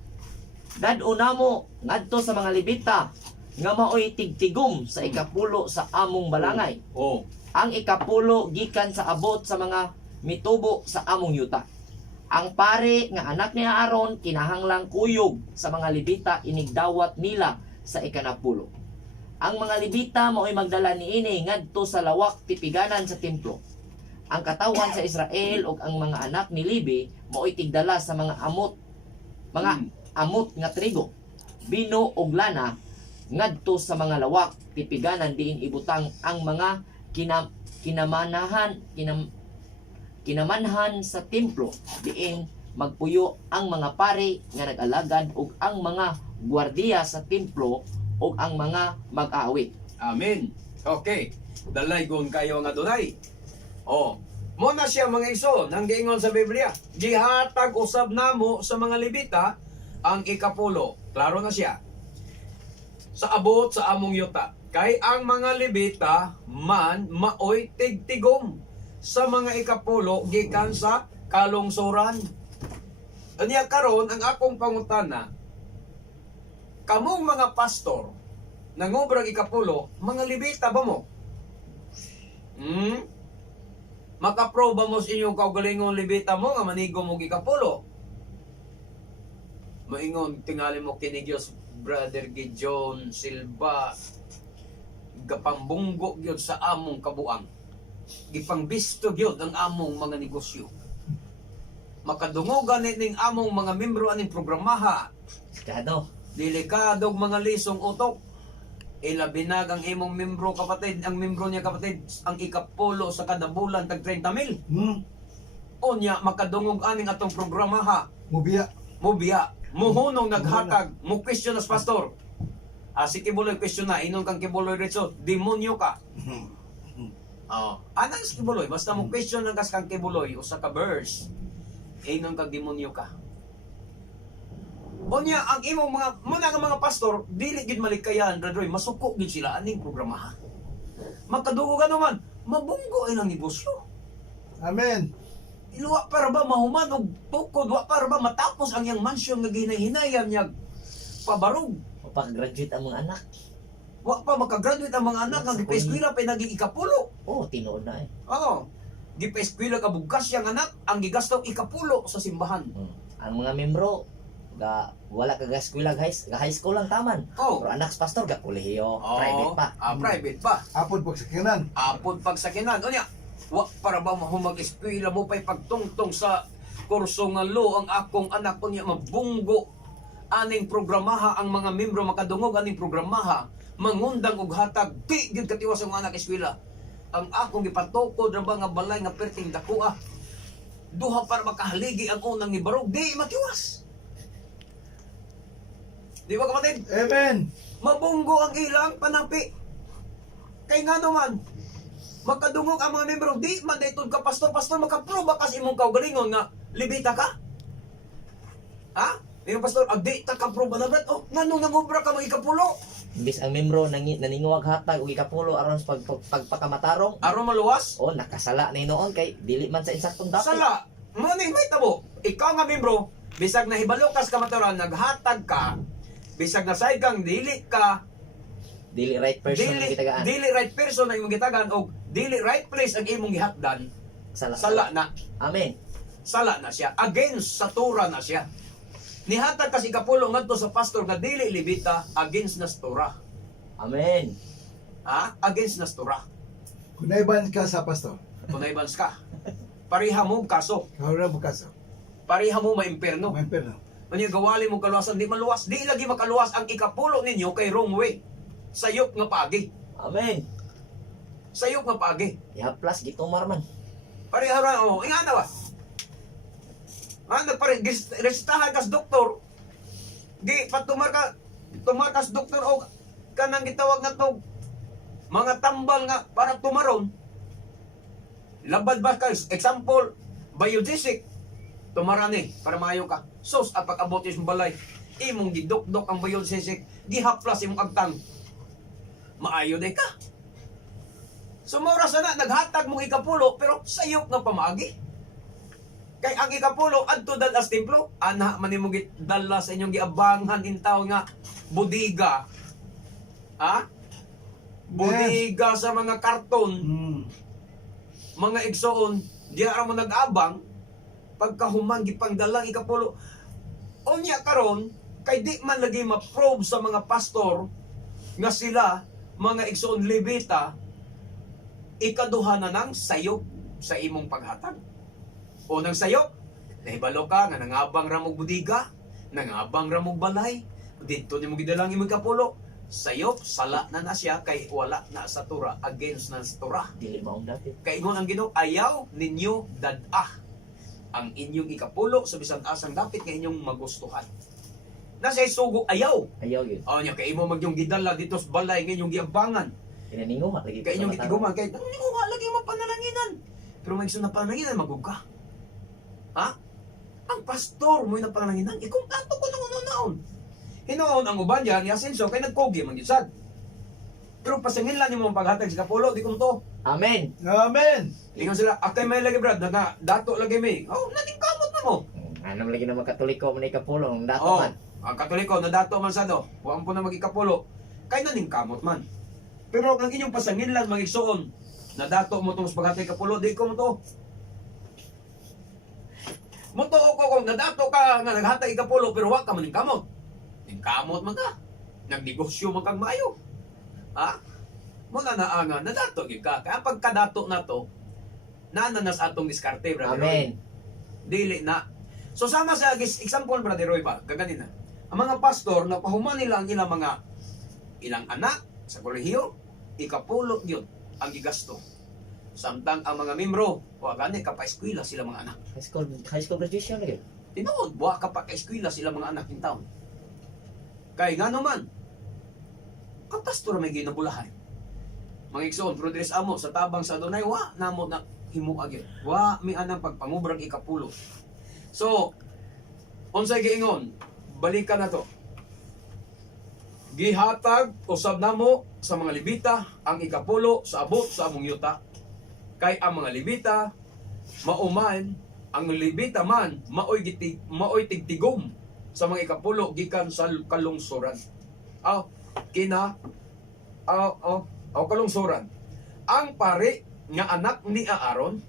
Dadon namo ngadto sa mga Levita nga maoy tigtigom sa ikapulo sa among balangay. Oh. Ang ikapulo gikan sa abot sa mga mitubo sa among yuta. Ang pare nga anak ni Aaron kinahanglang kuyog sa mga Levita inigdawat nila sa ikanapulo. Ang mga Levita mao'y magdala niini ngadto sa lawak tipiganan sa templo. Ang katawan sa Israel ug ang mga anak ni Levi mao'y tigdala sa mga amot nga trigo, bino ug lana ngadto sa mga lawak tipiganan diin ibutang ang mga kinamanhan sa templo diin magpuyo ang mga pare nga nag-alagad ug ang mga gwardiya sa templo ug ang mga mag-aawit. Amen. Okay. Dalaygon kayo nga dunay. Oh, mo na siya mga iso nang giingon sa Biblia. Gihatag usab namo sa mga Levita ang ikapulo. Klaro na siya. Sa abot sa among yuta. Kay ang mga Levita man maoy tigtigom sa mga ikapulo gikan sa kalungsuran. Unya karon ang akong pangutana, kamong mga pastor nangobrang ikapulo, mga Levita ba mo? Makaproba mo sa inyong kaugalingong Levita mo nga manigo mo ikapulo. Maingon tingali mo kinigyos Brother Gideon Silva gapambunggo gyud sa among kabuang. Gipangbisto gyud ang among mga negosyo. Makadungogan ning among mga membro aning programaha. Kado. Delikadong mga lisong utok. Ilabinag ang imong membro kapatid, ang membro niya kapatid, ang ikapulo sa kada bulan tag 30,000. Unya makadungog aning atong programaha. Mubiya. Muhunong naghatag, mo question as pastor. Si Kibuloy question na, inon kang Kibuloy Rizzo, demonyo ka. Anang si Kibuloy, basta mo question lang kas kang Kibuloy, o sa ka-verse, inon kang demonyo ka. Unya, ang imong mga mga pastor, dili gid malikayan, Radroy, masuko gid sila aning programaha. Magkadugo naman, mabunggo ay ng negosyo. Amen. Iluwa para ba mahuman og tukod, wa para ba matapos ang yang mansyon nga ginahinayam niya pabarog. Pag-graduate ang mga anak. Wa pa makagraduate ang mga anak nga gipa-eskwela pa naging ikapulo. Oh, tinuod na eh. Oo. Gipa-eskwela ka bugas yang anak ang gigastaw ikapulo sa simbahan. Ang mga membro wala ka ga-eskwela high school lang taman. Oh. Pero anak sa pastor ga kolehiyo, private pa. Private pa. Apod pagsakinan. Apod pagsakinan. Unya, wa para ba mahumag-eskwela mo pa'y pagtungtong sa kurso nga law ang akong anak unya mabunggo aning programaha ang mga membro makadungog aning programaha mangundang og hatag di gyud katiwas ang mga anak eskwela. Ang akong gipatukod ra ba nga balay nga perting dakuha duha para makahaligi ang unang ni barog di matiwas. Di ba kapatid? Amen. Mabunggo ang ilang panapi. Kay nga naman makadungog ang mga membro di man dayton ka pastor makaproba kas imong kaugalingon nga Levita ka. Ha? Yung pastor, agdi ta ka proba na brad. Oh, nganong nangobra ka mga ikapulo? Imbis ang membro naninguwag hatag og ikapulo aron sa pagpakamatarong. Aron maluwas? O nakasala ni noon kay dili man sa insaktong dapit. Sala. Manay may tabo. Ikaw nga membro, bisag nahibalo kas kamataran naghatag ka, bisag nasay kang dili ka Dili right person ang gitagaan. Dili right person ang imong gitagaan og dili right place ang imong gihatdan. Sala na. Amen. Sala na siya. Against sa Torah na siya. Nihatag kasi ikapulo ngadto sa pastor nga dili Levita against na Torah. Amen. Ha? Against na Torah. Kunayban ka sa pastor. Tunay bans ka. Pariha mo kaso. Kaura mo kaso. Pariha mo maimperno. May perno. Kanya gawali mo kaluwasan di maluwas. Di lagi makaluwas ang ikapulo ninyo kay wrong way. Sayop nga pagi. Amen. Sayop nga pagi. Plus gitumar man. Pariha ra oh, ingana ba? Pare resitahan kas doktor. Di patumar kas doktor o kanang gitawag nga to Mga tambal nga para tumaron. Labad ba ka? Example, biodesic. Tumarani para maayo ka. Sus, at pag-abot yung balay, imong gidok-dok ang biodesic, gihaplas imong agtang. Maayo day ka. So maura sana, naghatag mong ikapulo, pero sayop nga pamaagi. Kay ang ikapulo, adto dal as templo, ana man imong gidala sa inyong giabangan intaw nga budiga. Ha? Budiga sa mga karton, mga igsoon, di ara mo nag-abang, pagkahuman gipangdalang ikapulo. Unya karon kay di man lagi ma-probe sa mga pastor nga sila mga igsoon Levita ikaduha na ng sayop sa imong paghatag. Unang sayop, nahibalo ka nga nangabang ramog budiga, nangabang ramog balay, dito ni mo gidalang imong ikapulo. Sayop, sala na siya kay wala na sa Tura, against na sa Tura. Dili maong dati. Kay ingon ang Ginoo, ayaw ninyo dadah ang inyong ikapulo sa bisan asang dapit nga inyong magustuhan. Nasa sugo ayaw. Ayaw yun. O nya kay imo magyong gidala dito sa balay nga inyong giabangan. Inaninguha lagi. Kay inyong gitiguman kay ninguha lagi mo panalanginan. Pero may isun na panalanginan magugka. Ha? Ang pastor mo na panalanginan, ikong tanto ko nung naon. Hinoon ang uban yan, yasinso kay nagkogi man gyud sad. Pero pasangilan nimo ang paghatag sa kapulo, di ko to. Amen. Amen. Lingon sila, akay may lagi brad, na dato lagi may. Oh, natingkamot na mo. Anong lagi na magkatoliko mo na ikapulong, dato Oh, man. ang Katoliko, nadato man sa do. Huwag po na magikapulo. Kay naningkamot man. Pero ang inyong pasanginlan, mga igsoon, nadato mo itong paghatay kapulo, di ko mo to. Muto ko kung nadato ka nga naghatay kapulo, pero huwag ka maningkamot. Ningkamot man ka. Nagnegosyo man kang mayo. Ha? Muna na nga, nadato yun ka. Kaya pagkadato na to, nananas atong diskarte, brother Roy. Amen. Dili na. So sama sa example, brother Roy ba, gaganin na. Ang mga pastor, napahuman nila ang ilang mga ilang anak sa kolehiyo, ikapulo yun ang gigasto. Samtang ang mga membro, o gani, kapa-eskwela sila mga anak. High school graduation lagi. Tinood, buwa kapa-eskwela sila mga anak in town. Kaya nga naman, ang pastor may ginabulahan. Mga igsoon, pero diris amo, sa tabang sa Adonai, wa namo na himuag yun. Wa mi anang pagpangubrang ikapulo. So, unsay giingon, balikan na to. Gihatag usab namo sa mga Levita ang ikapulo sa abot sa among yuta. Kay ang mga Levita mauman, ang Levita man maoy tigtigom sa mga ikapulo gikan sa kalungsuran. Kalungsuran. Ang pare nga anak ni Aaron,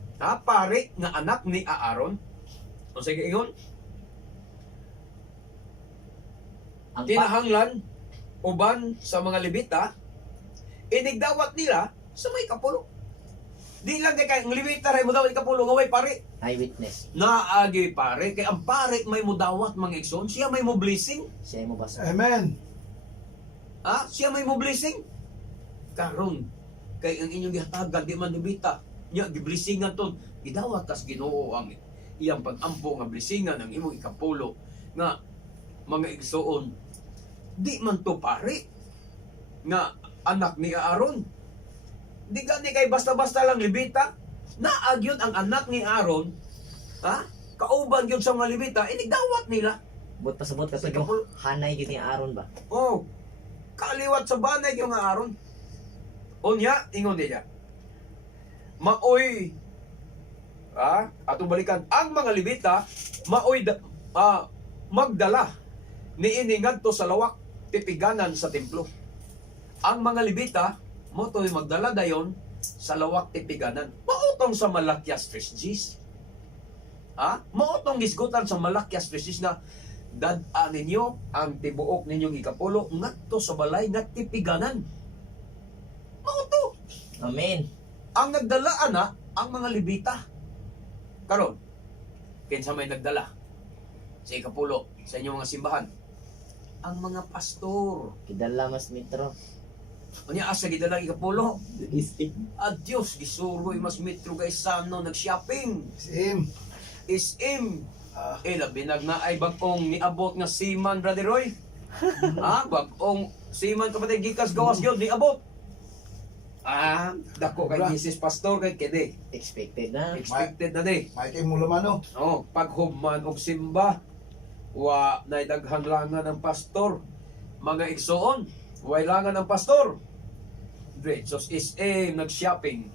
pare nga anak ni Aaron. O sige ingon, Ang kinahanglan uban sa mga Levita, inigdawat nila sa may kapulo. Di lang kay ang Levita ray mo daw ikapulo nga way pare. eyewitness. Naagi pare kay ang pare may mudawat mga igsoon, siya may mo blessing. Siya mo basa. Amen. Siya may mo blessing. Karon kay ang inyong gihatagan di man Levita, nya giblessingan ton, gidawat tas Ginoo ang iyang pag-ampo nga blessingan ang imong ikapulo nga mga igsoon. Di man to pare nga anak ni Aaron. Di gani kay basta-basta lang Levita. Naagyon ang anak ni Aaron, kauban yun sa mga Levita, inigdawat nila. But pasabot ka Sa to, kapulo. hanay gid ni Aaron ba? Oh, kaliwat sa banay yung nga Aaron. Unya, ingon niya. Maoy, atong balikan, ang mga Levita, maoy magdala niini ngadto sa lawak titiganan sa templo. Ang mga Levita motoy magdala dayon sa lawak titiganan. Mautong sa Malakias 3:10. Mautong gisgutan sa Malakias 3:10 na dad-an ninyo ang tibuok ninyong ikapulo ngadto sa balay nga tipiganan. Mauto. Amen. Ang nagdala ana ang mga Levita. Karon, kinsa may nagdala sa ikapulo sa inyong mga simbahan? Ang mga pastor. Kidala mas mitro. Unya asa gidala ikapulo? Isip. Adios, gisuroy mas metro kay sano nag-shopping. Sim. SM. Ah. Labi na ay bagong niabot nga Seaman, Brother Roy. Bagong Seaman kapatid gikas gawas gyud niabot. Dako kay Bra. Mrs. Pastor kay kede. Expected na. Expected na di. May kay mulamano. Oh, paghubman og simba, wa nay daghang langan ng pastor. Mga igsoon, way langan ng pastor. Diretsos is nag-shopping.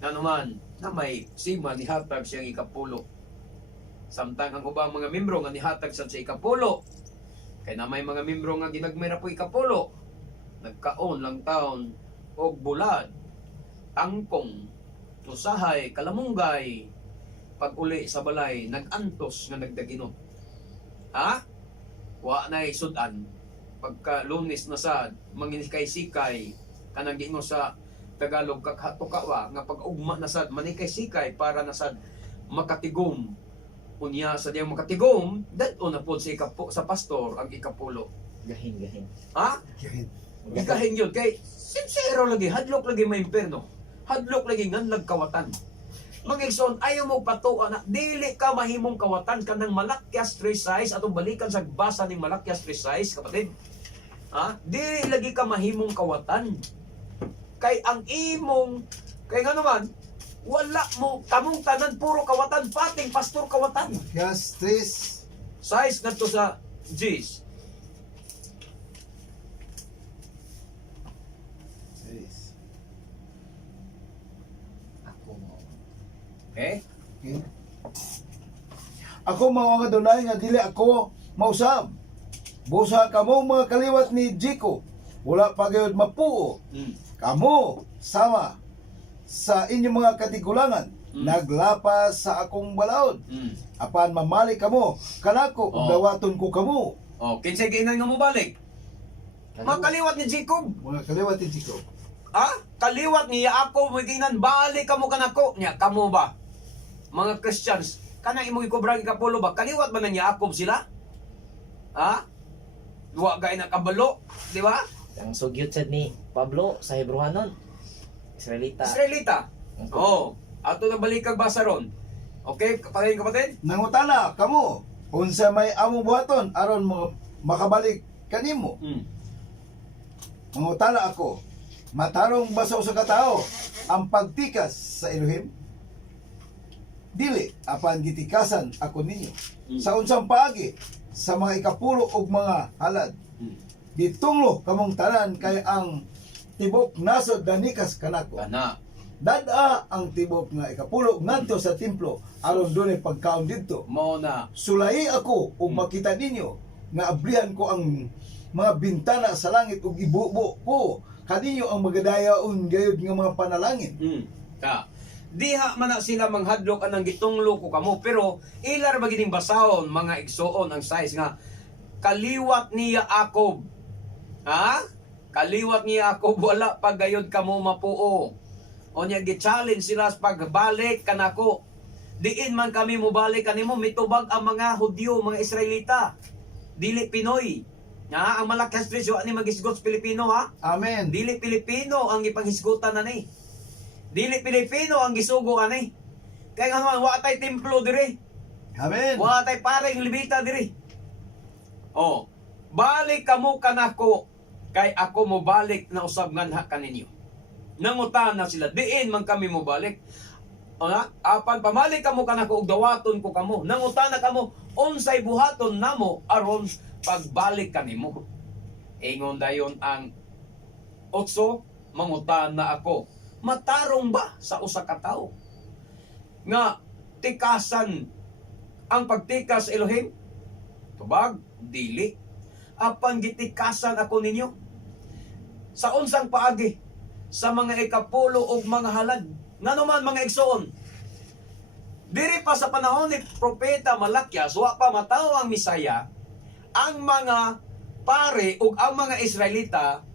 Nanuman, na may sima nihatag siyang ikapulo. Samtang ang ubang mga membro nga nihatag sa ikapulo. Kay na may mga membro nga ginagmay na po ikapulo. Nagkaon lang taon og bulad, tangkong, usahay, kalamunggay, pag uli sa balay, nag-antos nga nagdaginot. Ha? Wa na'y sudan. Pagka lunes na sad, manginikay-sikay, kanang gingo sa Tagalog kakatukawa, nga pag-ugma na sad, manikay-sikay para na sad makatigom. Unya sa diyang makatigom, dadto na po sa pastor ang ikapulo. Gahin. Ha? Ikahin yun. Kay sincero lagi, hadlok lagi may imperno. Hadlok lagi nganlag kawatan. Mga igsoon, ayaw mo patuwa na dili ka mahimong kawatan ka ng Malakyas 3:6 atong balikan sa basa ng Malakyas 3:6, kapatid. Ha? Dili lagi ka mahimong kawatan. Kay ang imong, kay nga naman, wala mo, kamong tanan puro kawatan, pating pastor kawatan. Yes, tres. 6 ngadto sa G's. Ako mo. Okay? Okay. Ako mga dunay nga dili ako mausab. Busa kamo mga kaliwat ni Jiko. Wala pa gayud mapuo. Kamo sama sa inyong mga katigulangan. Naglapas sa akong balaod. Apan mamali kamo kanako ug Oh. dawaton ko kamo. Oh, kinsay ginan nga mo balik? Makaliwat ni Jacob. Mga kaliwat ni Jiko. Kaliwat ni Yaakov maginan balik kamo kanako niya kamo ba? Mga Christians, kanang imong ikobrang ikapulo ba? Kaliwat ba ng Yaakov sila? Duwa gay na kabalo, di ba? Ang sugyot sad ni Pablo sa Hebrewanon. Israelita. Israelita. Oh, ato na balikag basa ron. Okay, kapatid? Nangutana kamo unsa may among buhaton aron makabalik kanimo. Mangutana ako, matarong baso sa katao ang pagtikas sa Elohim? Dili, apan gitikasan ako ninyo. Sa unsang paagi, sa mga ikapulo og mga halad. Ditunglo kamong tanan kay ang tibok nasod danikas kanako. Kana. Dada ang tibok nga ikapulo ngadto sa templo aron dunay pagkaon didto. Mo na. Sulay ako ug makita ninyo nga ablihan ko ang mga bintana sa langit ug ibubo ko kaninyo ang magadayaon gayud nga mga panalangin. Diha man na sila manghadlok anang gitunglo ko kamo, pero ilar ba gining basahon mga igsoon ang size nga kaliwat ni Yaakov. Kaliwat ni Yaakov wala pa gayud kamo mapuo. Onya gi-challenge sila sa pagbalik kanako. Diin man kami mobalik kanimo, mitubag ang mga Hudyo, mga Israelita. Dili Pinoy. Ang Malakyas 3 ani magisgot sa Pilipino Amen. Dili Pilipino ang ipanghisgutan ani. Dili Pilipino ang gisugo ani. Kaya nga naman, wa tay templo diri. Amen. Wa tay pareng libita diri. Balik kamo kanako kay ako mo balik na usab nganha kaninyo. Nangutan na sila, diin man kami mo balik. Apan pamalik kamo kanako ug dawaton ko kamo. Nangutan na kamo unsay buhaton namo aron pagbalik kanimo. Ingon dayon ang 8, mangutan na ako. Matarong ba sa usa ka tawo nga tikasan ang pagtikas Elohim? Tubag, dili. Apan gitikasan ako ninyo sa unsang paagi, sa mga ikapulo og mga halad. Nganuman mga igsoon, diri pa sa panahon ni Propeta Malakyas, wa pa mataw ang Misaya, ang mga pare ug ang mga Israelita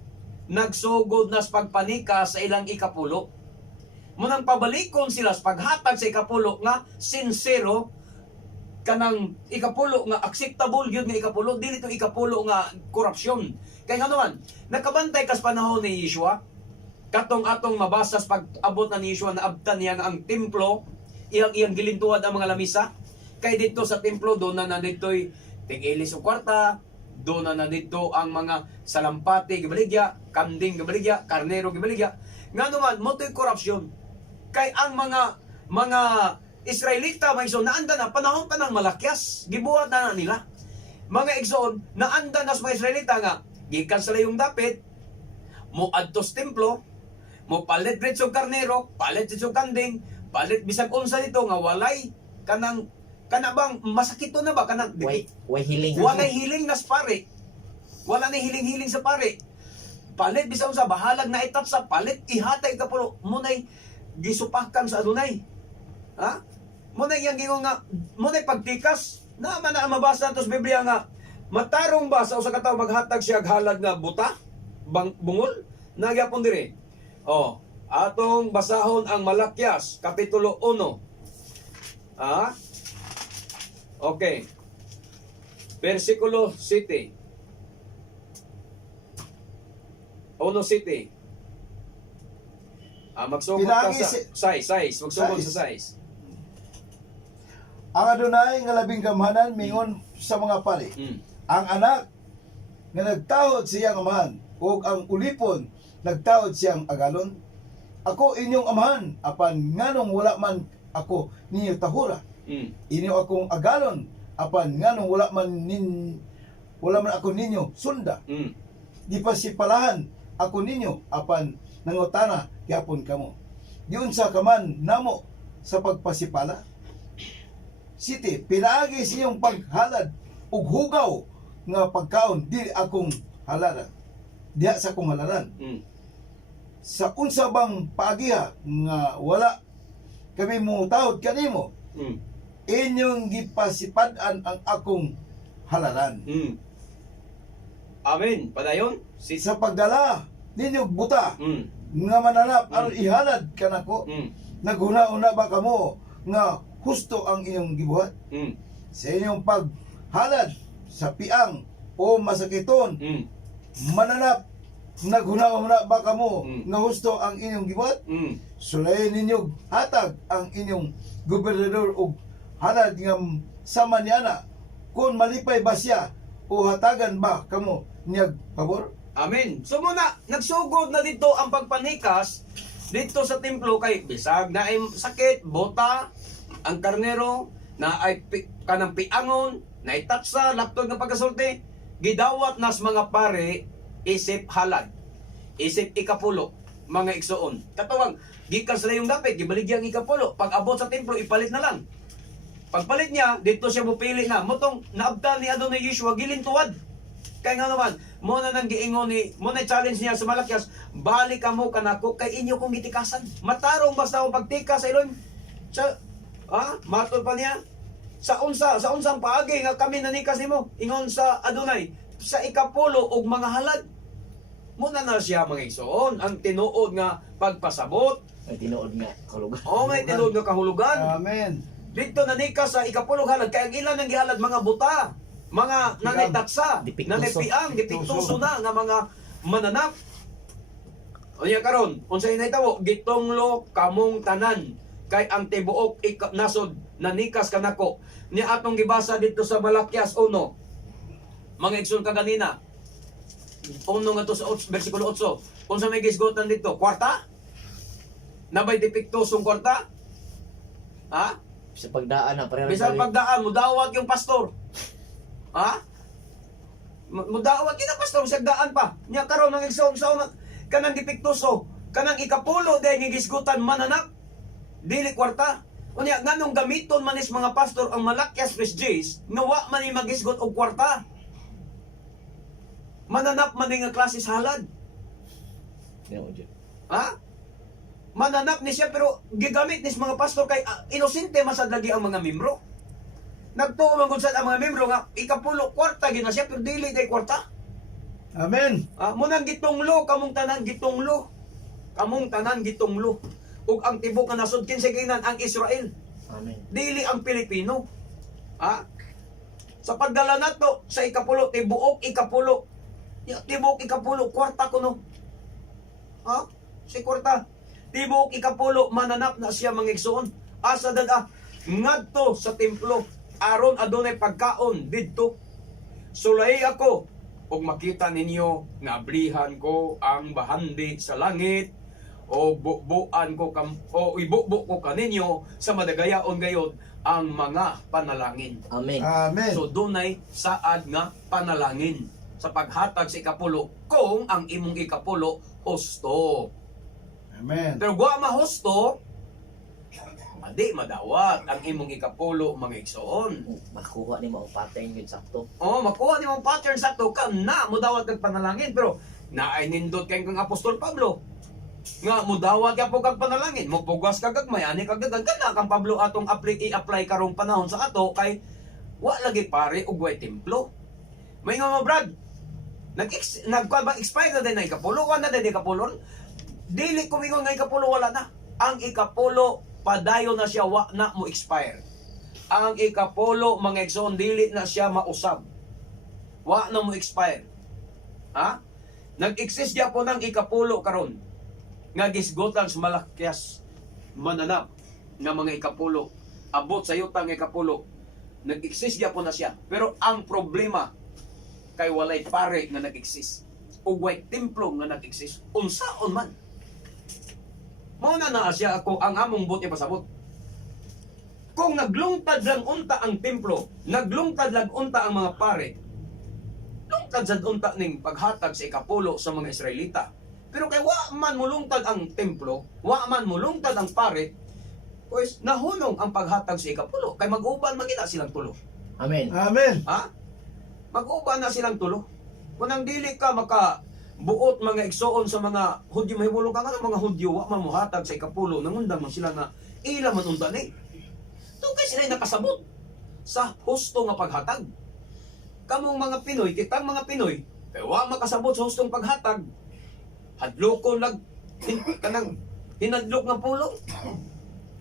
nagsugod na sa pagpanika sa ilang ikapulo. Munang pabalikon sila sa paghatag sa ikapulo nga sincero, kanang ikapulo nga acceptable yun nga ikapulo, dili to ikapulo nga korupsyon. Kaya nga naman, nakabantay kas panahon ni Yeshua, katong atong mabasa sa pag-abot na ni Yeshua na abtan niya nga ang templo, iyang gilintuad ang mga lamisa. Kay dito sa templo doon na nandito'y tig-ilis o kwarta, doon na dito ang mga salampati gibaligya, kanding gibaligya, karnero gibaligya. Nga naman, moto'y korupsyon. Kay ang mga Israelita, mga igsoon, naanda na, panahon pa ng malakyas, gibuhat na nila. Mga igsoon, naanda na sa mga Israelita nga, gikan sila yung dapit, mo adtos templo, mo palit rin sa karnero, palit rin sa kanding, palit bisag unsa dito nga walay kanang bang masakito na ba kanang Way hiling. walay hiling na sa pare. Wala na hiling-hiling sa pare. Palit bisag unsa bahalag na itat sa palit ihatay ka pulo munay gisupakan sa adunay. Ha? Munay yang gingon nga munay pagtikas na man na mabasa tos Biblia nga matarong ba sa usa ka tawo maghatag siya og halad nga buta bungol nagyapon diri. Oh, atong basahon ang Malakyas kapitulo 1. Ah? Okay. Versikulo 7. 1:7. Magsugod ka Pinagi sa size. Magsugod sa size. Ang Adonai nga labing gamhanan mingon sa mga pari. Ang anak nga nagtahod siyang amahan ug ang ulipon nagtahod siyang agalon. Ako inyong amahan apan nganong wala man ako ninyo tahura. Inyo akong agalon apan nganong wala man ako ninyo sunda. Di pa sipalahan ako ninyo apan nangutana gyapon kamo. Diun sa kaman namo sa pagpasipala. Siti, pinaagi siyong paghalad ug hugaw nga pagkaon di akong halaran. Diha sa akong halaran. Sa unsa bang paagiha nga wala kami mutahod kanimo, inyong gipasipad-an ang akong halaran. Amen. Padayon. Sa pagdala ninyo buta nga mananap aron ihalad kanako, naghuna-una ba kamo nga husto ang inyong gibuhat? Sa inyong paghalad sa piang o masakiton, mananap, naghuna-una ba kamo nga husto ang inyong gibuhat? Sulayin ninyo hatag ang inyong gobernador og halad nga sama niana, kung malipay ba siya o hatagan ba kamo niyag pabor? Amen. So muna, nagsugod na dito ang pagpanikas dito sa templo kay bisag na ay sakit, bota, ang karnero na ay kanang piangon, na itatsa, laptog ng pagkasulti, gidawat nas mga pare isip halad, isip ikapulo, mga igsoon. Katawang, gikas na yung dapit, gibaligyan ikapulo. Pag abot sa templo, ipalit na lang. Pagpalit niya, dito siya mupili na. Motong naabtan ni Adonai Yeshua, gilintuwad. Kaya nga naman, muna nang giingon ni, muna challenge niya sa Malakyas, balik ka mo kanako, kay inyo kong gitikasan. Matarong basta akong pagtikas sa ilon. Matol pa niya. Sa unsang paagi nga kami nanikas nimo, ingon sa Adonai, sa ikapulo og mga halad. Muna na siya mga igsoon, ang tinuod nga pagpasabot. May tinuod nga kahulugan. May tinuod nga kahulugan. Amen. Dito nanikas sa ikapulong halad, kaya ang ilan ang gihalad mga buta, mga nanaytatsa, nanaypiang, dipiktuso na nga mga mananap. O niya karon, unsay nahitabo, gitonglo kamong tanan, kay ang tibuok nasod nanikas kanako. Ni atong gibasa dito sa Malakyas 1. Mga igsoon kaganina. 1 nga to sa versikulo 8. Unsa may gisgotan dito? Kwarta? Nabay dipiktusong kwarta? Ha? Sa pagdaan na pareho. Bisan pagdaan mo dawat yung pastor. Ha? Mo dawat kita pastor sa daan pa. Nya karon nang igsoon-saon kanang dipiktuso, kanang ikapulo dahil gigisgutan mananap. Dili kwarta. Unya nganong gamiton man is mga pastor ang Malakyas Jays nga wa man ni magisgot og kwarta. Mananap man ni nga klase sa halad. Ha? Mananap ni siya pero gigamit ni mga pastor kay inosente masadlagi ang mga membro. Nagtuo man gud sad ang mga membro nga ikapulo kwarta gina siya pero dili kay kwarta. Amen. Munang gitunglo kamong tanan gitunglo. Kamong tanan gitunglo. Ug ang tibok nga nasud kinsa ginan ang Israel. Amen. Dili ang Pilipino. Sa pagdala nato sa ikapulo tibuok ikapulo. Tibuok ikapulo kwarta kuno. Si kwarta. Tibuok ikapulo mananap na siya mga igsoon. Asa dad ngadto sa templo aron adunay pagkaon didto. Sulay ako ug makita ninyo nga ablihan ko ang bahandi sa langit o bubuan ko o ibubo ko kaninyo sa madagayaon gayod ang mga panalangin. Amen. Amen. So dunay saad nga panalangin sa paghatag sa ikapulo kung ang imong ikapulo husto. Amen. Pero wa mahusto, adi madawat ang imong ikapulo mga igsoon. Makuha ni mo ang pattern yun sakto. Oh, makuha ni mong pattern sakto ka na mudawat kag panalangin pero naay nindot kay kang Apostol Pablo. Nga mudawat ka po kag panalangin, mopugas kag gagmay ani kag dagan kana kang Pablo atong i-apply karong panahon sa ato kay wa lagi pare ug way templo. May nga mga brad, nag-expire na din na ikapulo, wala na din ikapulo. Dili ko mingon nga ikapulo wala na. Ang ikapulo padayon na siya wa na mo expire. Ang ikapulo mga igsoon dili na siya mausab. Wa na mo expire. Ha? Nag-exist dia po ng ikapulo karon. Nga gisgotan sa malakyas mananap nga mga ikapulo. Abot sa yutang ikapulo. Nag-exist dia po na siya. Pero ang problema kay walay pare nga nag-exist. O way templo nga nag-exist. Unsaon man. Mauna na siya ako ang among buti pasabot. Kung naglungtad lang unta ang templo, naglungtad lang unta ang mga pare, lungtad sad unta ning paghatag sa ikapulo sa mga Israelita. Pero kay wa man mulungtad ang templo, wa man mulungtad ang pare, pues nahunong ang paghatag sa ikapulo. Kay mag-uban man gina silang tulo. Amen. Amen. Ha? Mag-uban na silang tulo. Kung ang dili ka buot mga igsoon sa mga Hudyo, mahibulong ka nga ng mga Hudyo, wa man muhatag sa ikapulo, nangundang man sila na ila man unta ni. Ito kay sila nakasabot sa husto nga paghatag. Kamong mga Pinoy, kitang mga Pinoy, kay wa makasabot sa hustong paghatag, hadlokon kanang hinadlok nga pulong.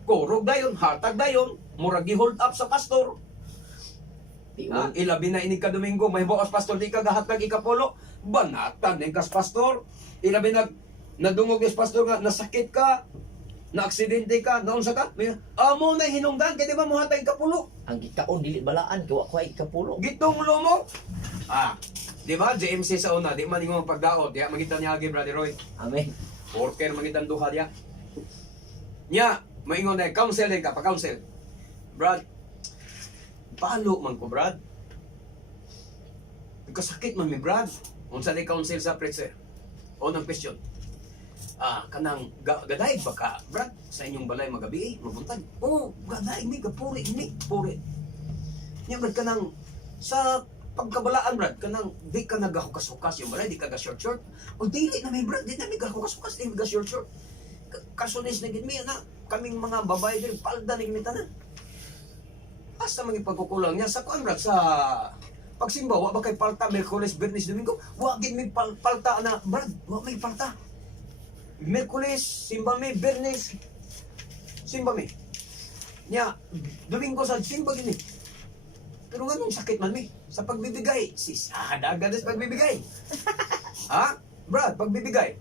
Kurog dayon, hatag dayon, murag gi-hold up sa pastor. Ha? Ilabi na inig ka Domingo, may bukas pastor di ka gahatag ikapulo, banatan din kas pastor. Ilabi na nadungog is pastor nga nasakit ka, na-aksidente ka, naunsa ka, amo na hinungdan kay di ba mo hatag ikapulo? Ang gikaon dili balaan kay wa ko ay ikapulo. Gitonglo mo. Di ba JMC sa una, di man ingon pagdaot, ya magitan niya agi Brother Roy. Amen. Worker magitan duha diya. Nya, maingon na counsel din ka, pa-counsel. Brad, palo man ko, Brad. Nagkasakit man mi, Brad. Unsa ni counsel sa preacher? Unang question. Kanang gaday ba ka, Brad, sa inyong balay magabi, mabuntag? Oo, gaday mi, gapuri, ini, puri. Nya, Brad, kanang sa pagkabalaan, Brad, kanang di ka nagahukasukas yung balay, di ka ga-short-short. O dili na may, Brad, di na may gahukasukas, di may ga-short-short. Kasunis na gid mi, na, kaming mga babae din, palda na gimitanan. Asa mga pagkukulang niya sa kuan, Brad, sa pagsimba, wa ba kay palta Miyerkules, Biyernes, Domingo? Wa gid may palta na, Brad, wa may palta. Miyerkules, simba mi, Biyernes, simba mi. Nya, Domingo sa simba gini. Pero ganun sakit man mi sa pagbibigay. Agad sa pagbibigay. Ha? Brad, pagbibigay.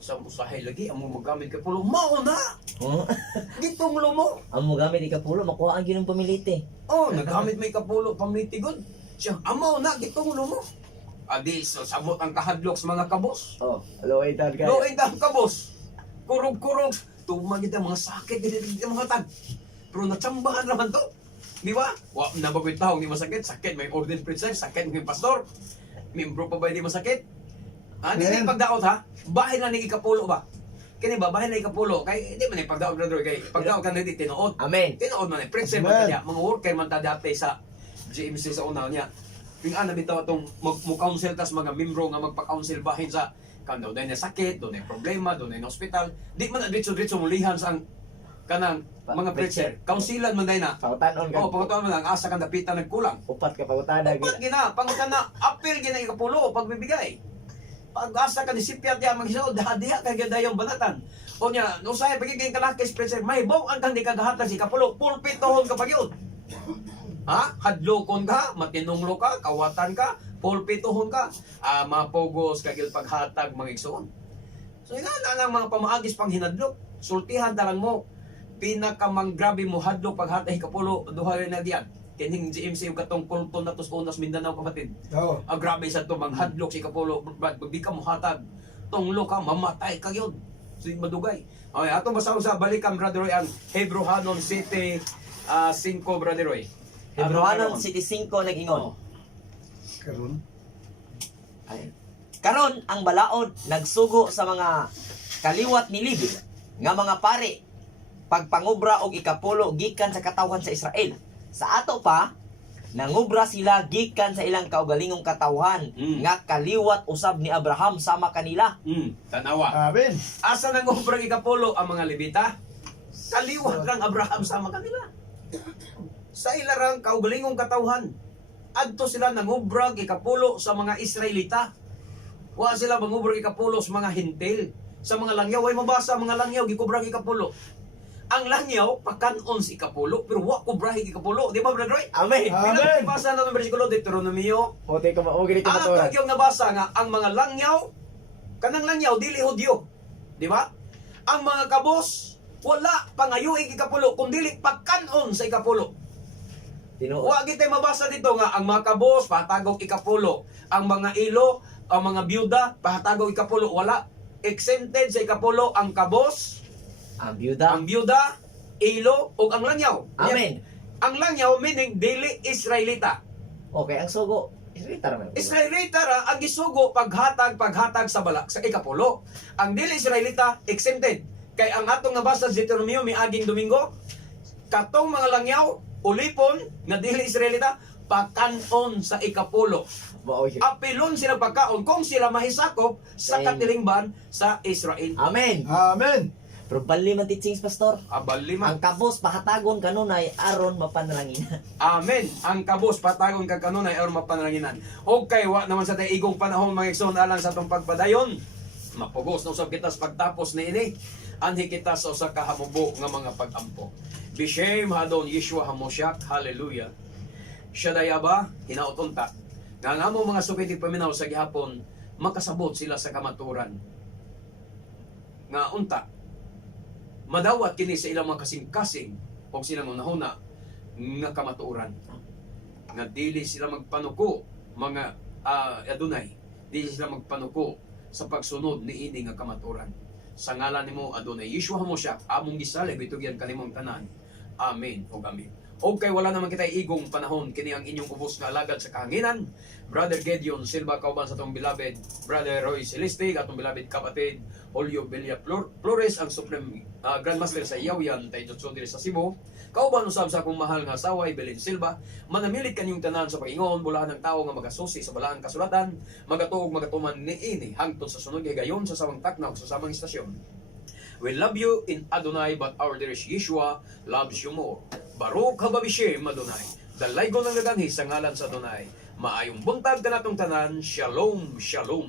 Sa usahay lagi, amo magamit ka pulo. Mao na! Oh. Gitong mo. Amo gamit ikapulo makuha ang ginong pamilite. Oh, nagamit may kapulo pamitigon. Siya, amaw na, gitong mo. Adi, so sabot ang kahadlok sa mga kabos. Oh, loay tad kay. Loin ang kabos. Kurog-kurog. Tumagid ang mga sakit, dito mga tag. Pero natsambahan naman to. Di ba? Wa, nabagoy tao, hindi masakit. Sakit, may ordained preacher. Sakit, may pastor. Membro pa ba hindi masakit? Hindi Amen. pagdaot ha? Bahay na ni ikapulo ba? Kini ba, bahay na ikapulo. Kay, hindi man pagdaot, brother. Kay, pagdaot ka na di, tinuod. Amen. Tinuod man preacher man kaya. Mga worker man ta dati sa GMC sa una niya. Yung bitaw atong mag-counsel tas mga membro nga magpa-counsel bahin sa kan daw na sakit, doon na problema, doon na hospital. Di man ditso-ditso mulihan sa ang kanang mga preacher. Counselan man dahil na. Pangutanon ka. Oo, pangutan man ang asa kang dapitan nagkulang. Upat ka pangutada Pag gina. gina, pangutan na, apel gina ikapulo, pagbibigay. Pag-asa ka ni sipyat diya, mag-isaw, diha ka ganda yung banatan. O niya, no saya, pagiging kalakis, preacher, may baw ang kang di kagahatag si ikapulo, pulpitohon ka pag yun. Ha? Hadlokon ka, matinunglo ka, kawatan ka, pulpitohon ka, mapogos, kagil paghatag, mga igsoon. So, yun na lang mga pamaagis pang hinadlok. Sultihan talang mo, pinakamang grabe mo hadlok paghatag ikapulo, duha rin na diyan. kining GMC ug katong kulto natos unas Mindanao kapatid. Oh. Grabe sa to manghadlok si Ikapulo, brad di ka mohatag tunglo ka mamatay ka yun. So madugay. Okay, ato basahon sa balikan Brother Roy ang Hebrohanon City 5 Brother Roy. Hebrohanon City 5 nag-ingon. Karon. Ay. Karon ang balaod nagsugo sa mga kaliwat ni Levi nga mga pare pagpangubra og ikapulo gikan sa katawhan sa Israel. Sa ato pa nangubra sila gikan sa ilang kaugalingong katawhan nga kaliwat usab ni Abraham sama kanila. Tanawa. Amen. Asa nang ubrang Ikapulo ang mga Levita? Kaliwat lang Abraham sama kanila. Sa ilarang kaugalingong katawhan. Adto sila nangubrag Ikapulo sa mga Israelita. Wa sila mangubrag Ikapulo sa mga Hintil. Sa mga langyaw ay mabasa mga langyaw gikubrag Ikapulo. Ang langyaw pakanon si Ikapulo pero wa kubrahi Ikapulo. Di ba Brother Roy? Amen. Amen. Bilang nabasa na ng bersikulo Deuteronomio. O te ko gani Ang yung nabasa nga ang mga langyaw kanang langyaw dili Hudyo. Di ba? Ang mga kabos wala pangayuig Ikapulo kundi pagkanon sa Ikapulo. Tinuod. Wa gitay mabasa dito nga ang mga kabos pahatagog Ikapulo, ang mga ilo, ang mga byuda pahatagog Ikapulo, wala exempted sa Ikapulo ang kabos, Ang byuda. ang byuda, ilo ug ang langyaw. Amen. Ang langyaw meaning dili Israelita. Okay, ang sugo. Israelita raman. Israelita ra ang gisugo paghatag sa balak sa Ikapulo. Ang dili Israelita exempted. Kay ang atong nabasa sa Deuteronomio miaging Domingo, katong mga langyaw ulipon nga dili Israelita pakanon sa Ikapulo. Apilon sila pagkaon kung sila mahisakop sa Amen. katilingban sa Israel. Amen. Amen. Pero bali man teachings pastor. Abal lima. Ang kabos pahatagon kanunay aron mapanranginan. Amen. Ang kabos patagon kag kanunay aron mapanranginan. O kay wa naman sa tay igong panahon mga igsoon alang sa tong pagpadayon. Mapugos na usab kita sa pagtapos ni ini. Anhi kita sa usa ka hamubo nga mga pag-ampo. Bishem hadon Yeshua HaMoshiach. Hallelujah. Siya dayaba hinautunta. Nga nga mo mga supiti paminaw sa gihapon makasabot sila sa kamaturan. Nga unta madawat kini sa ilang mga kasing-kasing o silang unahuna nga kamatuoran nga dili sila magpanuko mga adunay dili sila magpanuko sa pagsunod ni ini nga kamatuoran sa ngalan nimo adunay Yeshua HaMoshiach among gisalig bitugyan kanimong tanan amen ug amen. O kay wala naman kita igong panahon kini ang inyong ubos nga alagad sa kahanginan Brother Gideon Silva kauban sa atong beloved Brother Roy Celeste atong beloved kapatid Julio Belia Flores ang Supreme Grandmaster sa Yawian tay Jutsu diri sa Cebu kauban usab sa akong mahal nga asawa Belen Silva manamilit kanyong tanan sa pagingon bulahan ng tawo nga magasusi sa balaang kasulatan magatuog magatuman niini hangtod sa sunod higayon sa samang taknaw sa samang istasyon. We love you in Adonai, but our dearest Yeshua loves you more. Baruch haba b'shem Adonai. Dalaygon ng naganhi sa ngalan sa Adonai. Maayong buntag kanatong tanan. Shalom, shalom.